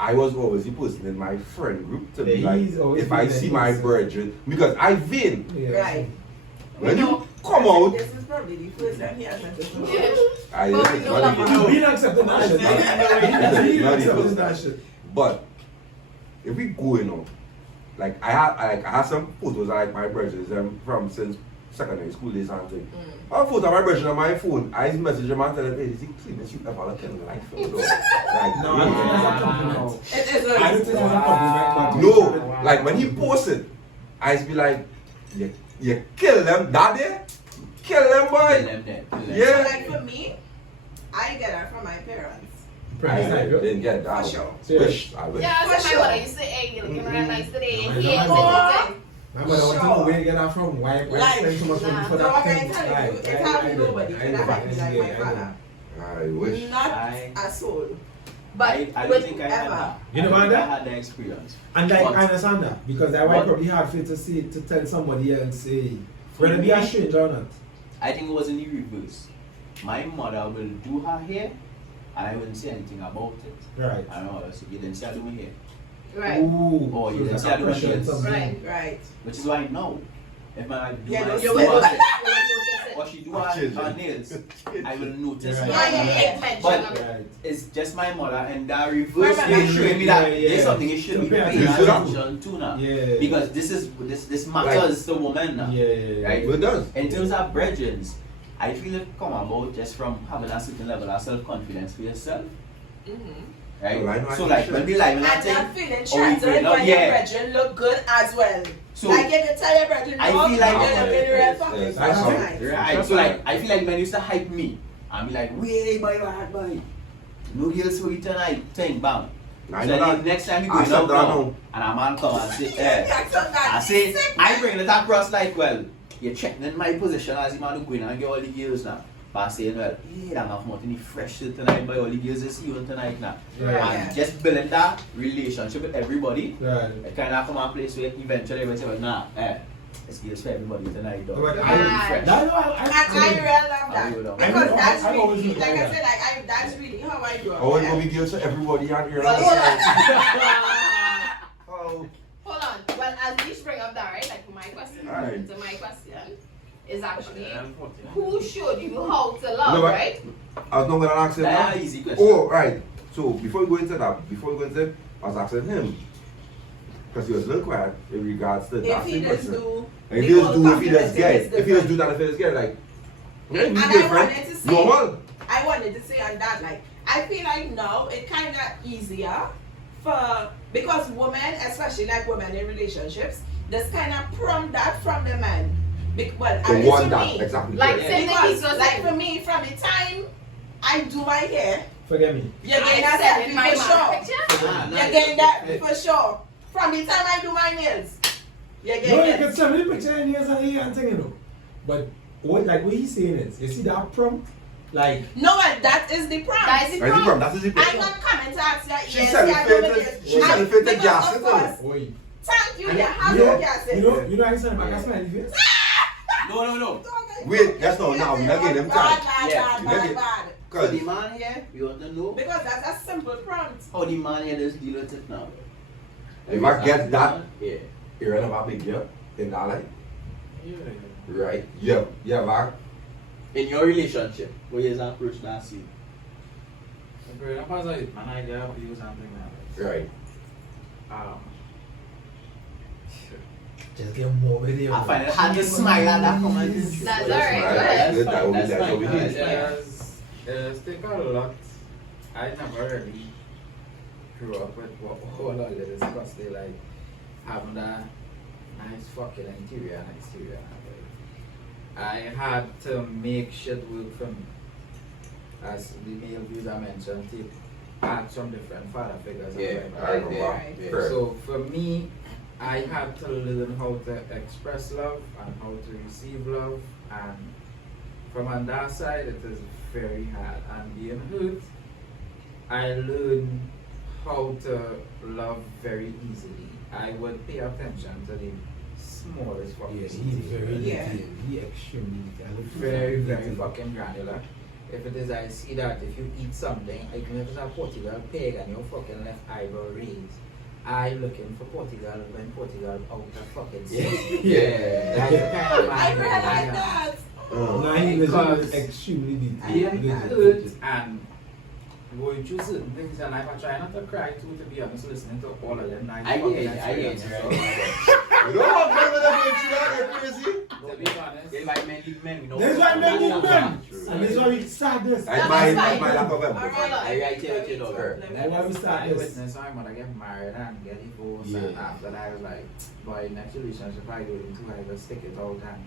I was always the person in my friend group to be Yeah, like, he's always if I been see there, my he's- brethren, because I've been. Yeah. Right. When you come out, This is probably the first time he has said this. Yeah. I But it's we know not that even- one. He not accepting that shit. He not accepting that shit. But if we going on, like I had some photos of like my brothers from since secondary school days and thing. I put on my brush on my phone, I message him and tell him, hey, this is the cleanest you ever look in life. Like, No, I don't think that's a compliment. It is I don't think that's a compliment. no, like when he posted, I be like, you kill them, daddy? Kill them, boy. Kill them then. Kill them. Yeah. Like for me, I get that from my parents. I didn't get that. For sure. Wish, I wish. Yeah, I For said sure. my mother used to say, hey, you're looking real nice today. I And know, he I is know. it. My mother wants to know where you get that from. Why Like, spend so much money for So that what thing? can I tell you? It happened nobody could have happened like my father. I wish. Not I- a soul. But I don't with think I had ever. that. You know I about think that? I had the experience. And like, But- I understand that because that why But- probably hard for you to see to tell somebody else, hey, whether be a stranger or not. I think it was in the reverse. My mother will do her hair, and I wouldn't say anything about it. Right. I know, so you didn't see her do my hair. right. Ooh, Oh, you so didn't it's see like how a the pressure machines. and something. Right. Right. Which is why now, if my do Yeah, my no, you do will. her- You will notice it. or she do Change her it. nails, I will notice. Right. Yeah, that. yeah, mention But- of it. Right. It's just my mother, and that reverse Remember- is showing me that Yeah, yeah. there's something you should be So pay paying attention. attention to now. Yeah. Because this matters to women now. Yeah. Right? It does. In terms of brethrens, I feel it come about just from having a certain level of self-confidence for yourself. Right? Well, I know I so can like share. when we like when I And think that feeling oh, we shattered break up, when your yeah. brethren look good as well. So like you can tell your brethren, I no, feel like- you're looking real fucking Yes, that's fine. right. right. So like I feel like men used to hype me and be like, wait boy, bad boy. No girls for you tonight, thing bam. I So know then that. next time you I go said out that now now. and a man come and say, Yeah, so that I say, sick, I man. bring it across like, well, you're checking in my position as the man who go in and get all the girls now. But I say, well, hey, I'm not money fresh tonight, by all the girls you see you tonight now. Right. And just building that relationship with everybody, Right. it kind of come a place where eventually everybody say, well, nah, it's girls for everybody tonight, though. But I will be I- fresh. That, no, And I really love that. I will, Because I know, that's I always really, look like like I that. said, like that's really how I do it. I want to be guilty to everybody out here. Well, hold Oh. Hold on. Well, as we bring up that, right? Like my question. Alright. So my question is actually, Yeah. who showed you how to love, No, but- right? I was not going to ask him That's that. an easy question. Oh, right. So before we go into that, I was asking him, because he was a little quiet in regards to If that he same does question. do, And he the does whole do if he does confidence get is it. If he does different. do that, if he does get it, like, yeah, And we I different. wanted to say- Normal. I wanted to say on that, like, I feel like now it kind of easier for, because women, especially like women in relationships, this kind of prompt that from the man. Well, The at least one for that, me. exactly. Like, correct. say- Because, Because, like for me, from the time I do my hair, Forget me. you're getting I that said in my for sure. man picture. Ah, You're getting that for sure. From the time I do my nails, you're No, you getting can it. send me the picture and here's and thing, you know. But what he's saying is, you see that prompt? Like, No, and that is the prompt. That is the Right, the problem. problem, that is the I'm problem. not coming to ask you. She yes, said yeah, it I do fit my the- nails. she said it fit the Because gas, of isn't it? course, oi. thank you, And you have to gas it. you know how you sound like a smiley face? No. Wait, that's not now. We're not getting them time. Bad, Yeah, bad, you bad, make it- bad. So the man here, you want to know Because that's a simple prompt. how the man here does deal with it now. If I get that, Yeah. you're in a big deal in that life. Right. Yeah, man. In your relationship, what is the approach that you? Right. Just get more video. I find it hard to smile at that comment. That's alright, go ahead. That will be That's that fine, will be go it. ahead. There's take a lot. I never really grew up with what all of this because they like having a nice fucking interior and exterior. I had to make shit work for me. As the male views I mentioned, take parts from different father figures. and Yeah, like I that. remember. Right. Yeah. So for me, I had to learn how to express love and how to receive love, and from on that side it is very hard. And being hurt, I learned how to love very easily. I would pay attention to the smallest fucking Yes, he's details. very Yeah. detailed. He extremely detailed. Very, very fucking granular. If it is, I see that if you eat something, like if it's a Portugal pig and your fucking left eyebrow raised, I looking for Portugal when Portugal out of fucking sea. Yeah. That's the kind of I man really I like am. that. No, he was Because extremely Being detailed. hurt and going through certain things, and if I try not to cry too, to be honest, listening to all of them nice I fucking get it, experiences. You don't want to go through that, you're crazy. To be honest, That's why men need men. That's why men need men. True. And that's why we start this. That's That's my fine. lack of Alright, empathy. I tell you, dog. That's why we start I this. witnessed my mother get married and get divorced, and Yeah. after that I was like, boy, next relationship I go into, I just stick it out. And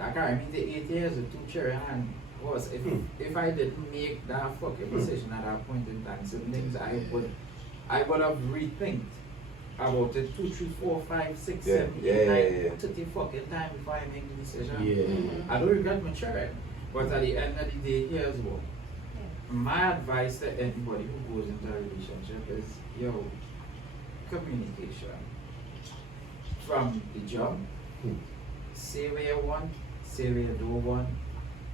I can't remember the 8 years with 2 children, and was if I didn't make that fucking decision at that point in time, certain things I would have rethinked about it 2, 3, 4, 5, 6, Yeah, 7, yeah, 8, 9, yeah, yeah. 30 fucking time before I make the decision. Yeah. I don't regret maturing, but at the end of the day, here's what. My advice to anybody who goes into a relationship is, yo, communication. From the jump, say what you want, say what you don't want.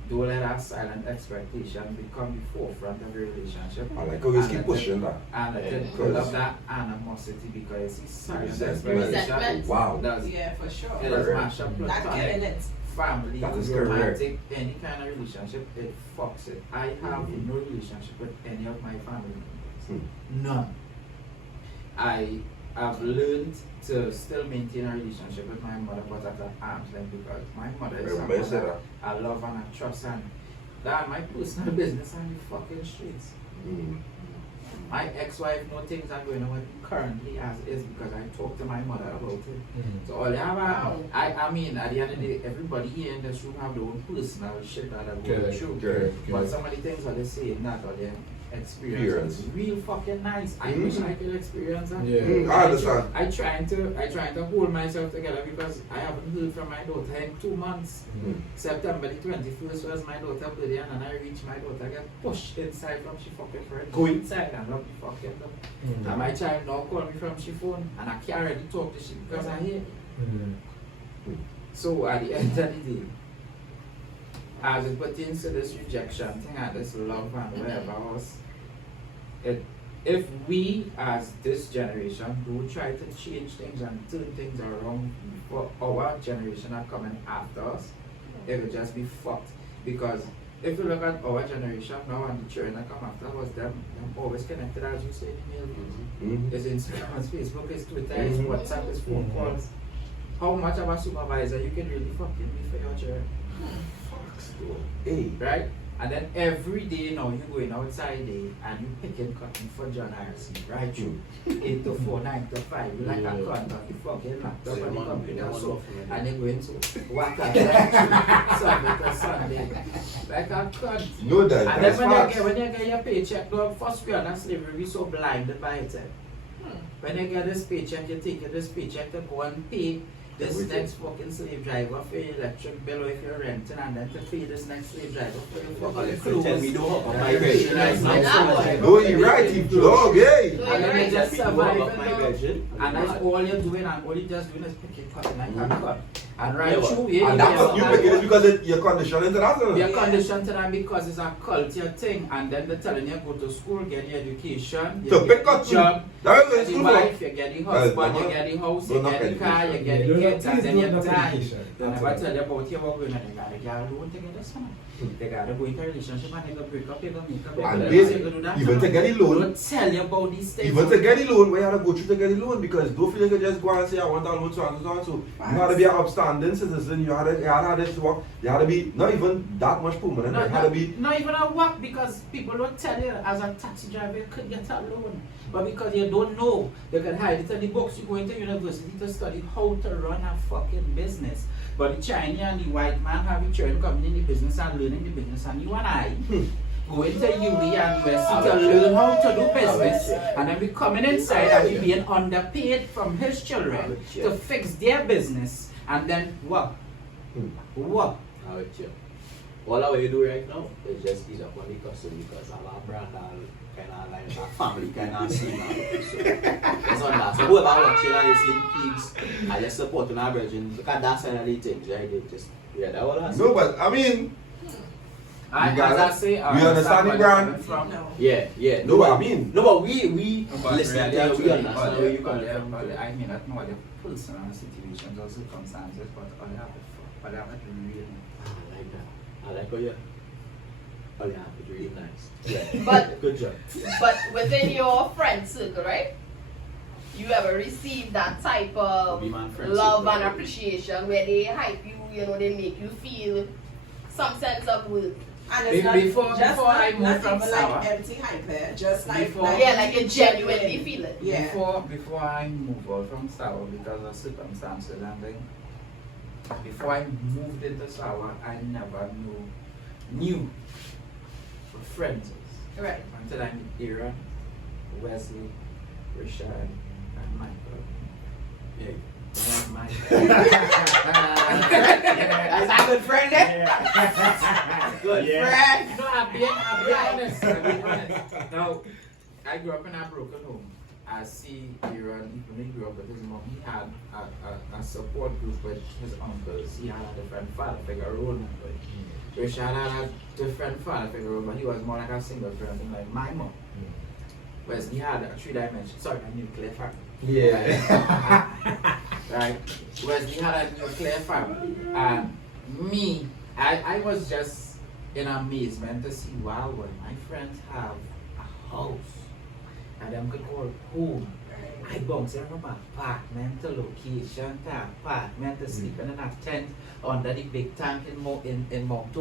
Don't let that silent expectation become the forefront of your relationship. I like how you keep pushing that. And let it build up that animosity, because you see silent Resentment. expectation Wow. does Yeah, for sure. it does mash up That platonic, killing it. family, That is romantic, any kind of relationship, it fucks it. I have no relationship with any of my family members. None. I have learned to still maintain a relationship with my mother, but at an arm's length, because my mother is Remember you said someone that. I love and I trust, and that my personal business on the fucking streets. My ex-wife knows things are going on with me currently as is, because I talk to my mother about it. So all they have, I mean, at the end of the day, everybody here in this room have their own personal shit that are going through. Correct. But some of the things that they say in that or their experience is real fucking nice. I wish I could experience that. I understand. I trying to hold myself together, because I haven't heard from my daughter in 2 months. September the 21st was my daughter's birthday, and I reached my daughter, get pushed inside from she fucking friend. Go inside and love me fucking them. And my child now call me from she phone, and I can't really talk to she because I hear. So at the end of the day, as it pertains to this rejection thing and this love and whatever else, if we as this generation do try to change things and turn things around for our generation that coming after us, it will just be fucked. Because if you look at our generation now and the children that come after us, them always connected, as you say, email, it's Instagram, it's Facebook, it's Twitter, it's WhatsApp, it's phone calls. How much of a supervisor you can really fucking be for your children? Hey. Right? And then every day now you going outside there and you picking cotton for John Harrison, right? You 8 to 4, 9 to 5, you like a contact, you fucking laptop and the computer, so, and you going to what Sunday to Sunday, like a cunt. No, that, And that's then facts. when you get your paycheck, dog, first we are not slavery, we so blinded by it. When you get this paycheck, you take this paycheck to go and pay this Everything. next fucking slave driver for your electric bill, or if you're renting, and then to pay this next slave driver for your fucking clothes. We don't have And my then version. you realize Right now, now. so No, you're right, you dog, hey. No, and then you're you just We don't survive, have my and version. that's all you're doing, and all you're just doing is picking cotton like a cut. And right Yeah, through, And that's what you picking it because you're conditioned into that. you're Yeah. conditioned to that because it's a culture thing, and then they're telling you go to school, get your education, you To get pick the up job, That you is get the school wife, for. you get the Well, husband, you don't get the house, you don't get knock the car, you get the Don't kids, and then you knock die. education. Then if I tell you about your work, they gotta get a loan to get this one. They gotta go into a relationship and they gotta break up, they gotta make up, they And gotta basic- they gotta do that. even to get the loan, Don't tell you about these things. even to get the loan, we have to go through to get the loan because don't feel like you just go and say I want that loan so and so and so. You had to be an upstanding citizen, you had to have this work, you had to be not even that much permanent, you had to be Not even a work, because people don't tell you as a taxi driver you could get a loan. But because you don't know, they can hide it in the books. You go into university to study how to run a fucking business. But the Chinese and the white man have each other coming in the business and learning the business, and you and I go into uni and USC to learn how to do business, and then we coming inside and we being underpaid from his children to fix their business, and then what? What? How it you? All that we do right now is just ease up on the customer because our brand kind of like our family kind of scene now. So that's on that. So whoever watching and listening, please, I just support our virgin. Look at that side of the things, right? They just that all that. no, but I mean, As got I it. say, You understand the brand? from. No. Yeah. No, but I mean- no, but we But listen really, to we understand where you coming from. but I mean, that's not the personal situations or circumstances, but all you have to really. I like that. I like how you. Oh yeah, it's really nice. Yeah. But Good job. but within your friend circle, right? You ever receive that type of Be my friend love circle. and appreciation where they hype you, you know, they make you feel some sense of worth. And it's not Before just I not, moved not from even Sawa. like empty hyper, just like, Before- Yeah, like you genuinely feel it. Yeah. Before I moved out from Sawa because of circumstances and things, before I moved into Sawa, I never knew what friends is. Right. Until I met Aaron, Wesley, Richard, and Michael. Yeah. And Michael. Is that good friend then? Good friend. No, I'll be honest. I'll be honest. Now, I grew up in a broken home. I see Aaron, when he grew up with his mom, he had a support group with his uncles. He had a different father figure role. Richard had a different father figure role, but he was more like a single parent, like my mom. Whereas he had a a nuclear family. Yeah. Right? Whereas he had a nuclear family. And me, I was just in amazement to see, wow, when my friends have a house and them could call home. I bounced from apartment to location to apartment to sleeping in a tent under the big tank in Mount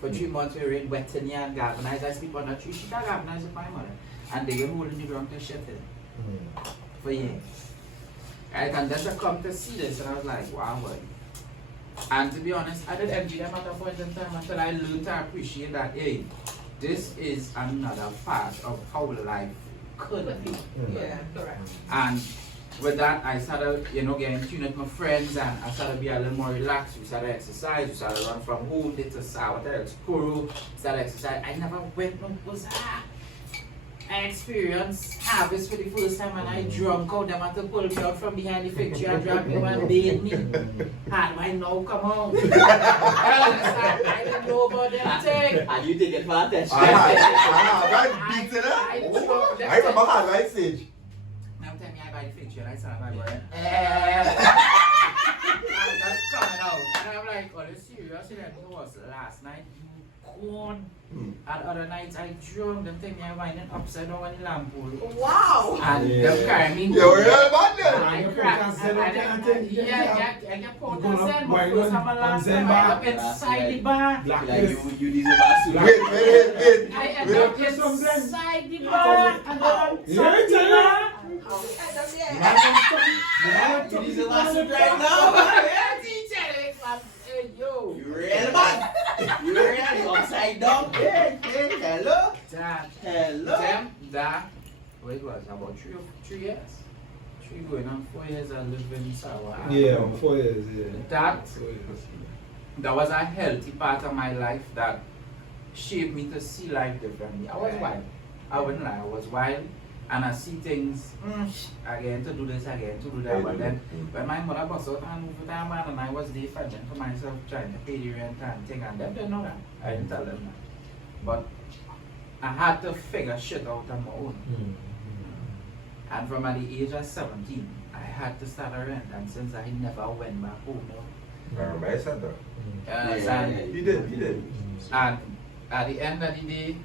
For 3 months we were in Wetania and galvanized. I sleep on a tree sheet, I galvanized with my mother. And they were holding the ground to shit in for years. Right? And then I come to see this and I was like, wow, boy. And to be honest, I didn't envy them at a point in time until I learned to appreciate that, hey, this is another part of how life could be. Yeah, correct. And with that, I started, getting tuned with my friends and I started to be a little more relaxed. We started exercise, we started to run from home, did to Sawa, to school, started exercise. I never went no bazaar. I experienced harvest for the first time and I drunk out them had to pull me out from behind the fig tree and drag me and bathe me. How do I know? Come on. I didn't know about them thing. And you take advantage. I beat it up. I remember how I said. Now tell me I buy the fig tree and I started going, I'm not coming out. And I'm like, oh, this serious? It was last night. Corn. And other nights I drunk them take me I winding upside down in the lamp pole. Wow! And them carry me. You're real bad then. I cracked. I get put on Zen, but first I'm a last time I up inside the bar. Like you deserve a suit. Wait. I end up inside the bar. And then You deserve a suit right now. Hey, yo. You real man. You real upside down. Hey, hello. Dad. Hello. That it was about 3 years. 3 going on 4 years I lived in Sawa. Yeah, 4 years, yeah. That was a healthy part of my life that shaped me to see life differently. I was wild. I wouldn't lie, I was wild. And I see things, again to do this, again to do that. But then when my mother bust out and moved with that man and I was there fighting for myself, trying to pay the rent and thing, and them didn't know that. I didn't tell them that. But I had to figure shit out on my own. And from at the age of 17, I had to start a rent, and since I never went back home, I remember I said that. and He did. at the end of the day,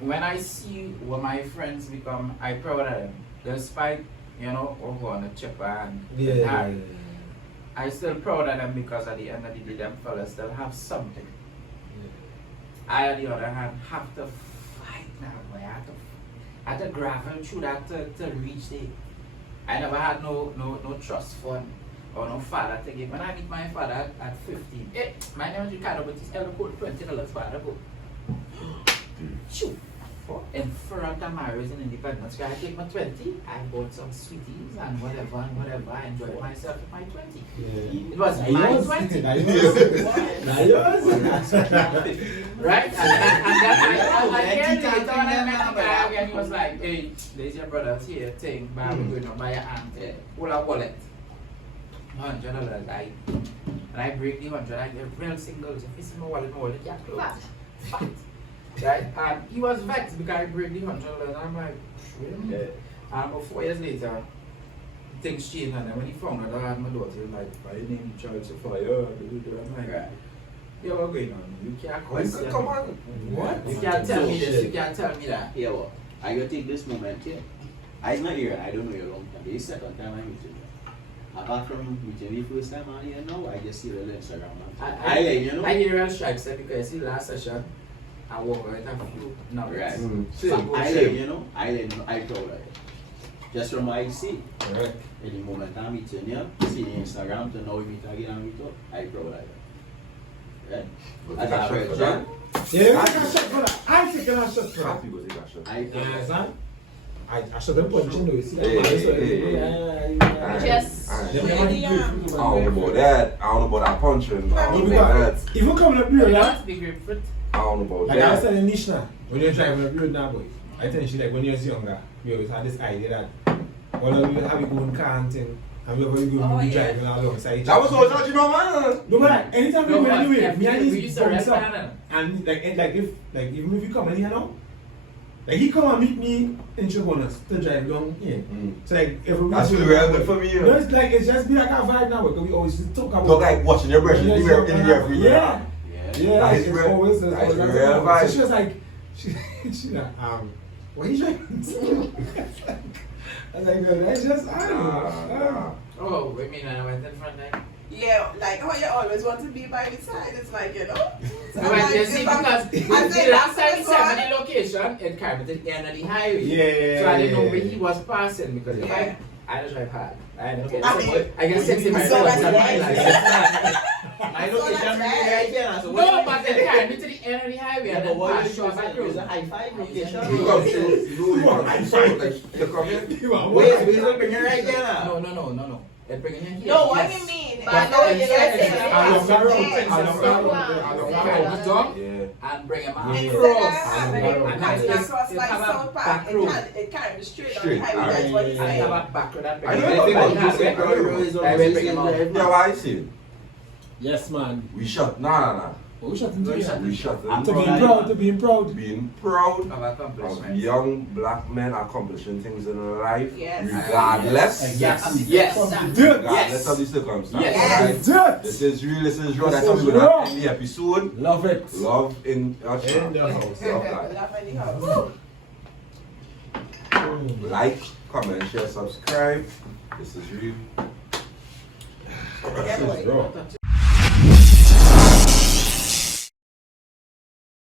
when I see what my friends become, I proud of them. Despite, we're going to chip and hard. I still proud of them because at the end of the day, them fellas still have something. I, on the other hand, have to fight now. I had to gravel through that to reach there. I never had no trust fund or no father to give. When I meet my father at 15, my name is Ricardo, but he's elder code $20 father book. Shoot. In front of my raising independence. I take my 20, I bought some sweeties and whatever, I enjoyed myself with my 20. Yeah. It was my 20. Right? And then I hear later when I met the guy again, he was like, hey, there's your brother's here thing, but I'm going to buy your aunt. Pull a wallet. $100. And I break the 100, I get real singles. If you see my wallet, you have clothes. Fat. Right? And he was vexed because I break the $100 and I'm like, really? And about 4 years later, things changed and then when he found out I had my daughter, he was like, why you name the child so far? I'm like, yeah, what's going on? You can't question. Come on. What? You can't tell me this, you can't tell me that. Yeah, well, I gotta take this moment here. I'm not here, I don't know you long time. You said on time I meet you. apart from meeting the first time on here now, I just see the Instagram. I you know. I hear real strikes there because see last session I walk right a few nuggets. Right. So So you go I share. you know, I proud of it. Just from what I see. Correct. At the moment I'm meeting you, see the Instagram to now we meet again and we talk, I proud of it. Right? But As take a I shot read for John, Yeah, I take a shot for that. I take a shot for that. Happy go take a shot. I proud You of it. understand? I should have punched you, see? Hey, So, hey. Just- Alright. Them Yeah, are yeah. good. I don't know about that. I don't know about that punching. I don't know about that. Even coming up here, You right? want to be grapefruit? I don't know about Like I was that. telling Nishna, when you're driving up the road now, boy, I tell you, she like when you was younger, we always had this idea that all of you have your own car and thing, and we always go Oh, be yeah. driving alongside each That was other. all touching my man. No, but like, anytime we No, go but anywhere, yeah, me and we his used to bumps rest up. on And even if you come in here now, like he come and meet me in Chibonas to drive down here. So like every week. That's really real good for me. No, it's like it's just be like a vibe now because we always talk about. Look like watching your brush in the every Yeah. Yeah. Yeah, That like, is it's real- always that always is like real that. vibe. So she was like, she like, what are you trying to do? I was like, no, that's just, I don't know. Oh, wait a minute, I went in front there. Yeah, like how you always want to be by the side. It's like, you know. So No, I'm but like, you if see, I'm- because I the say last that's time he this sent me one. the location, it carried me to the end of the highway. Yeah. So I didn't know where he was passing because if Yeah. I just drive hard. I don't get I mean, I get 60 miles so an that's hour. right. My So location that's really right here. So No, but they carried me to the end of the highway Yeah, and but then what passed you short choose back is road. a high five location. You come to, you come to, like, you come in. You are Wait, we don't bring it right here now. No. They're bringing him here. No, what yes. you mean? But I know Yes, you're yes, saying yes, along that road, yes. along that road, Wow. along They that carry road. me down Yeah. and bring him out. Yeah. Instead across. of having And it that's cutting just- across they like have a South back Park, road. it can't be straight on the Straight, highway. alright. That's what he's I saying. have a back road and bring I him know out. what They you have say, it. I know. I will bring him out. You know what I see? Yes, man. We shot, nah. Oh, we shot him No, you together. shot We shot I'm To them. being proud, to being proud. Being proud Of of accomplishments. young black men accomplishing things in life, Yes. regardless, Yes. Dirt. regardless of the circumstances. Yes. Right? Dirt. This is real, this is raw. This That's how is we're gonna raw. end the episode. Love it. Love in our In chat. the house. Love that. Laugh anyhow. Like, comment, share, subscribe. This is real. Yeah, boy. Bro.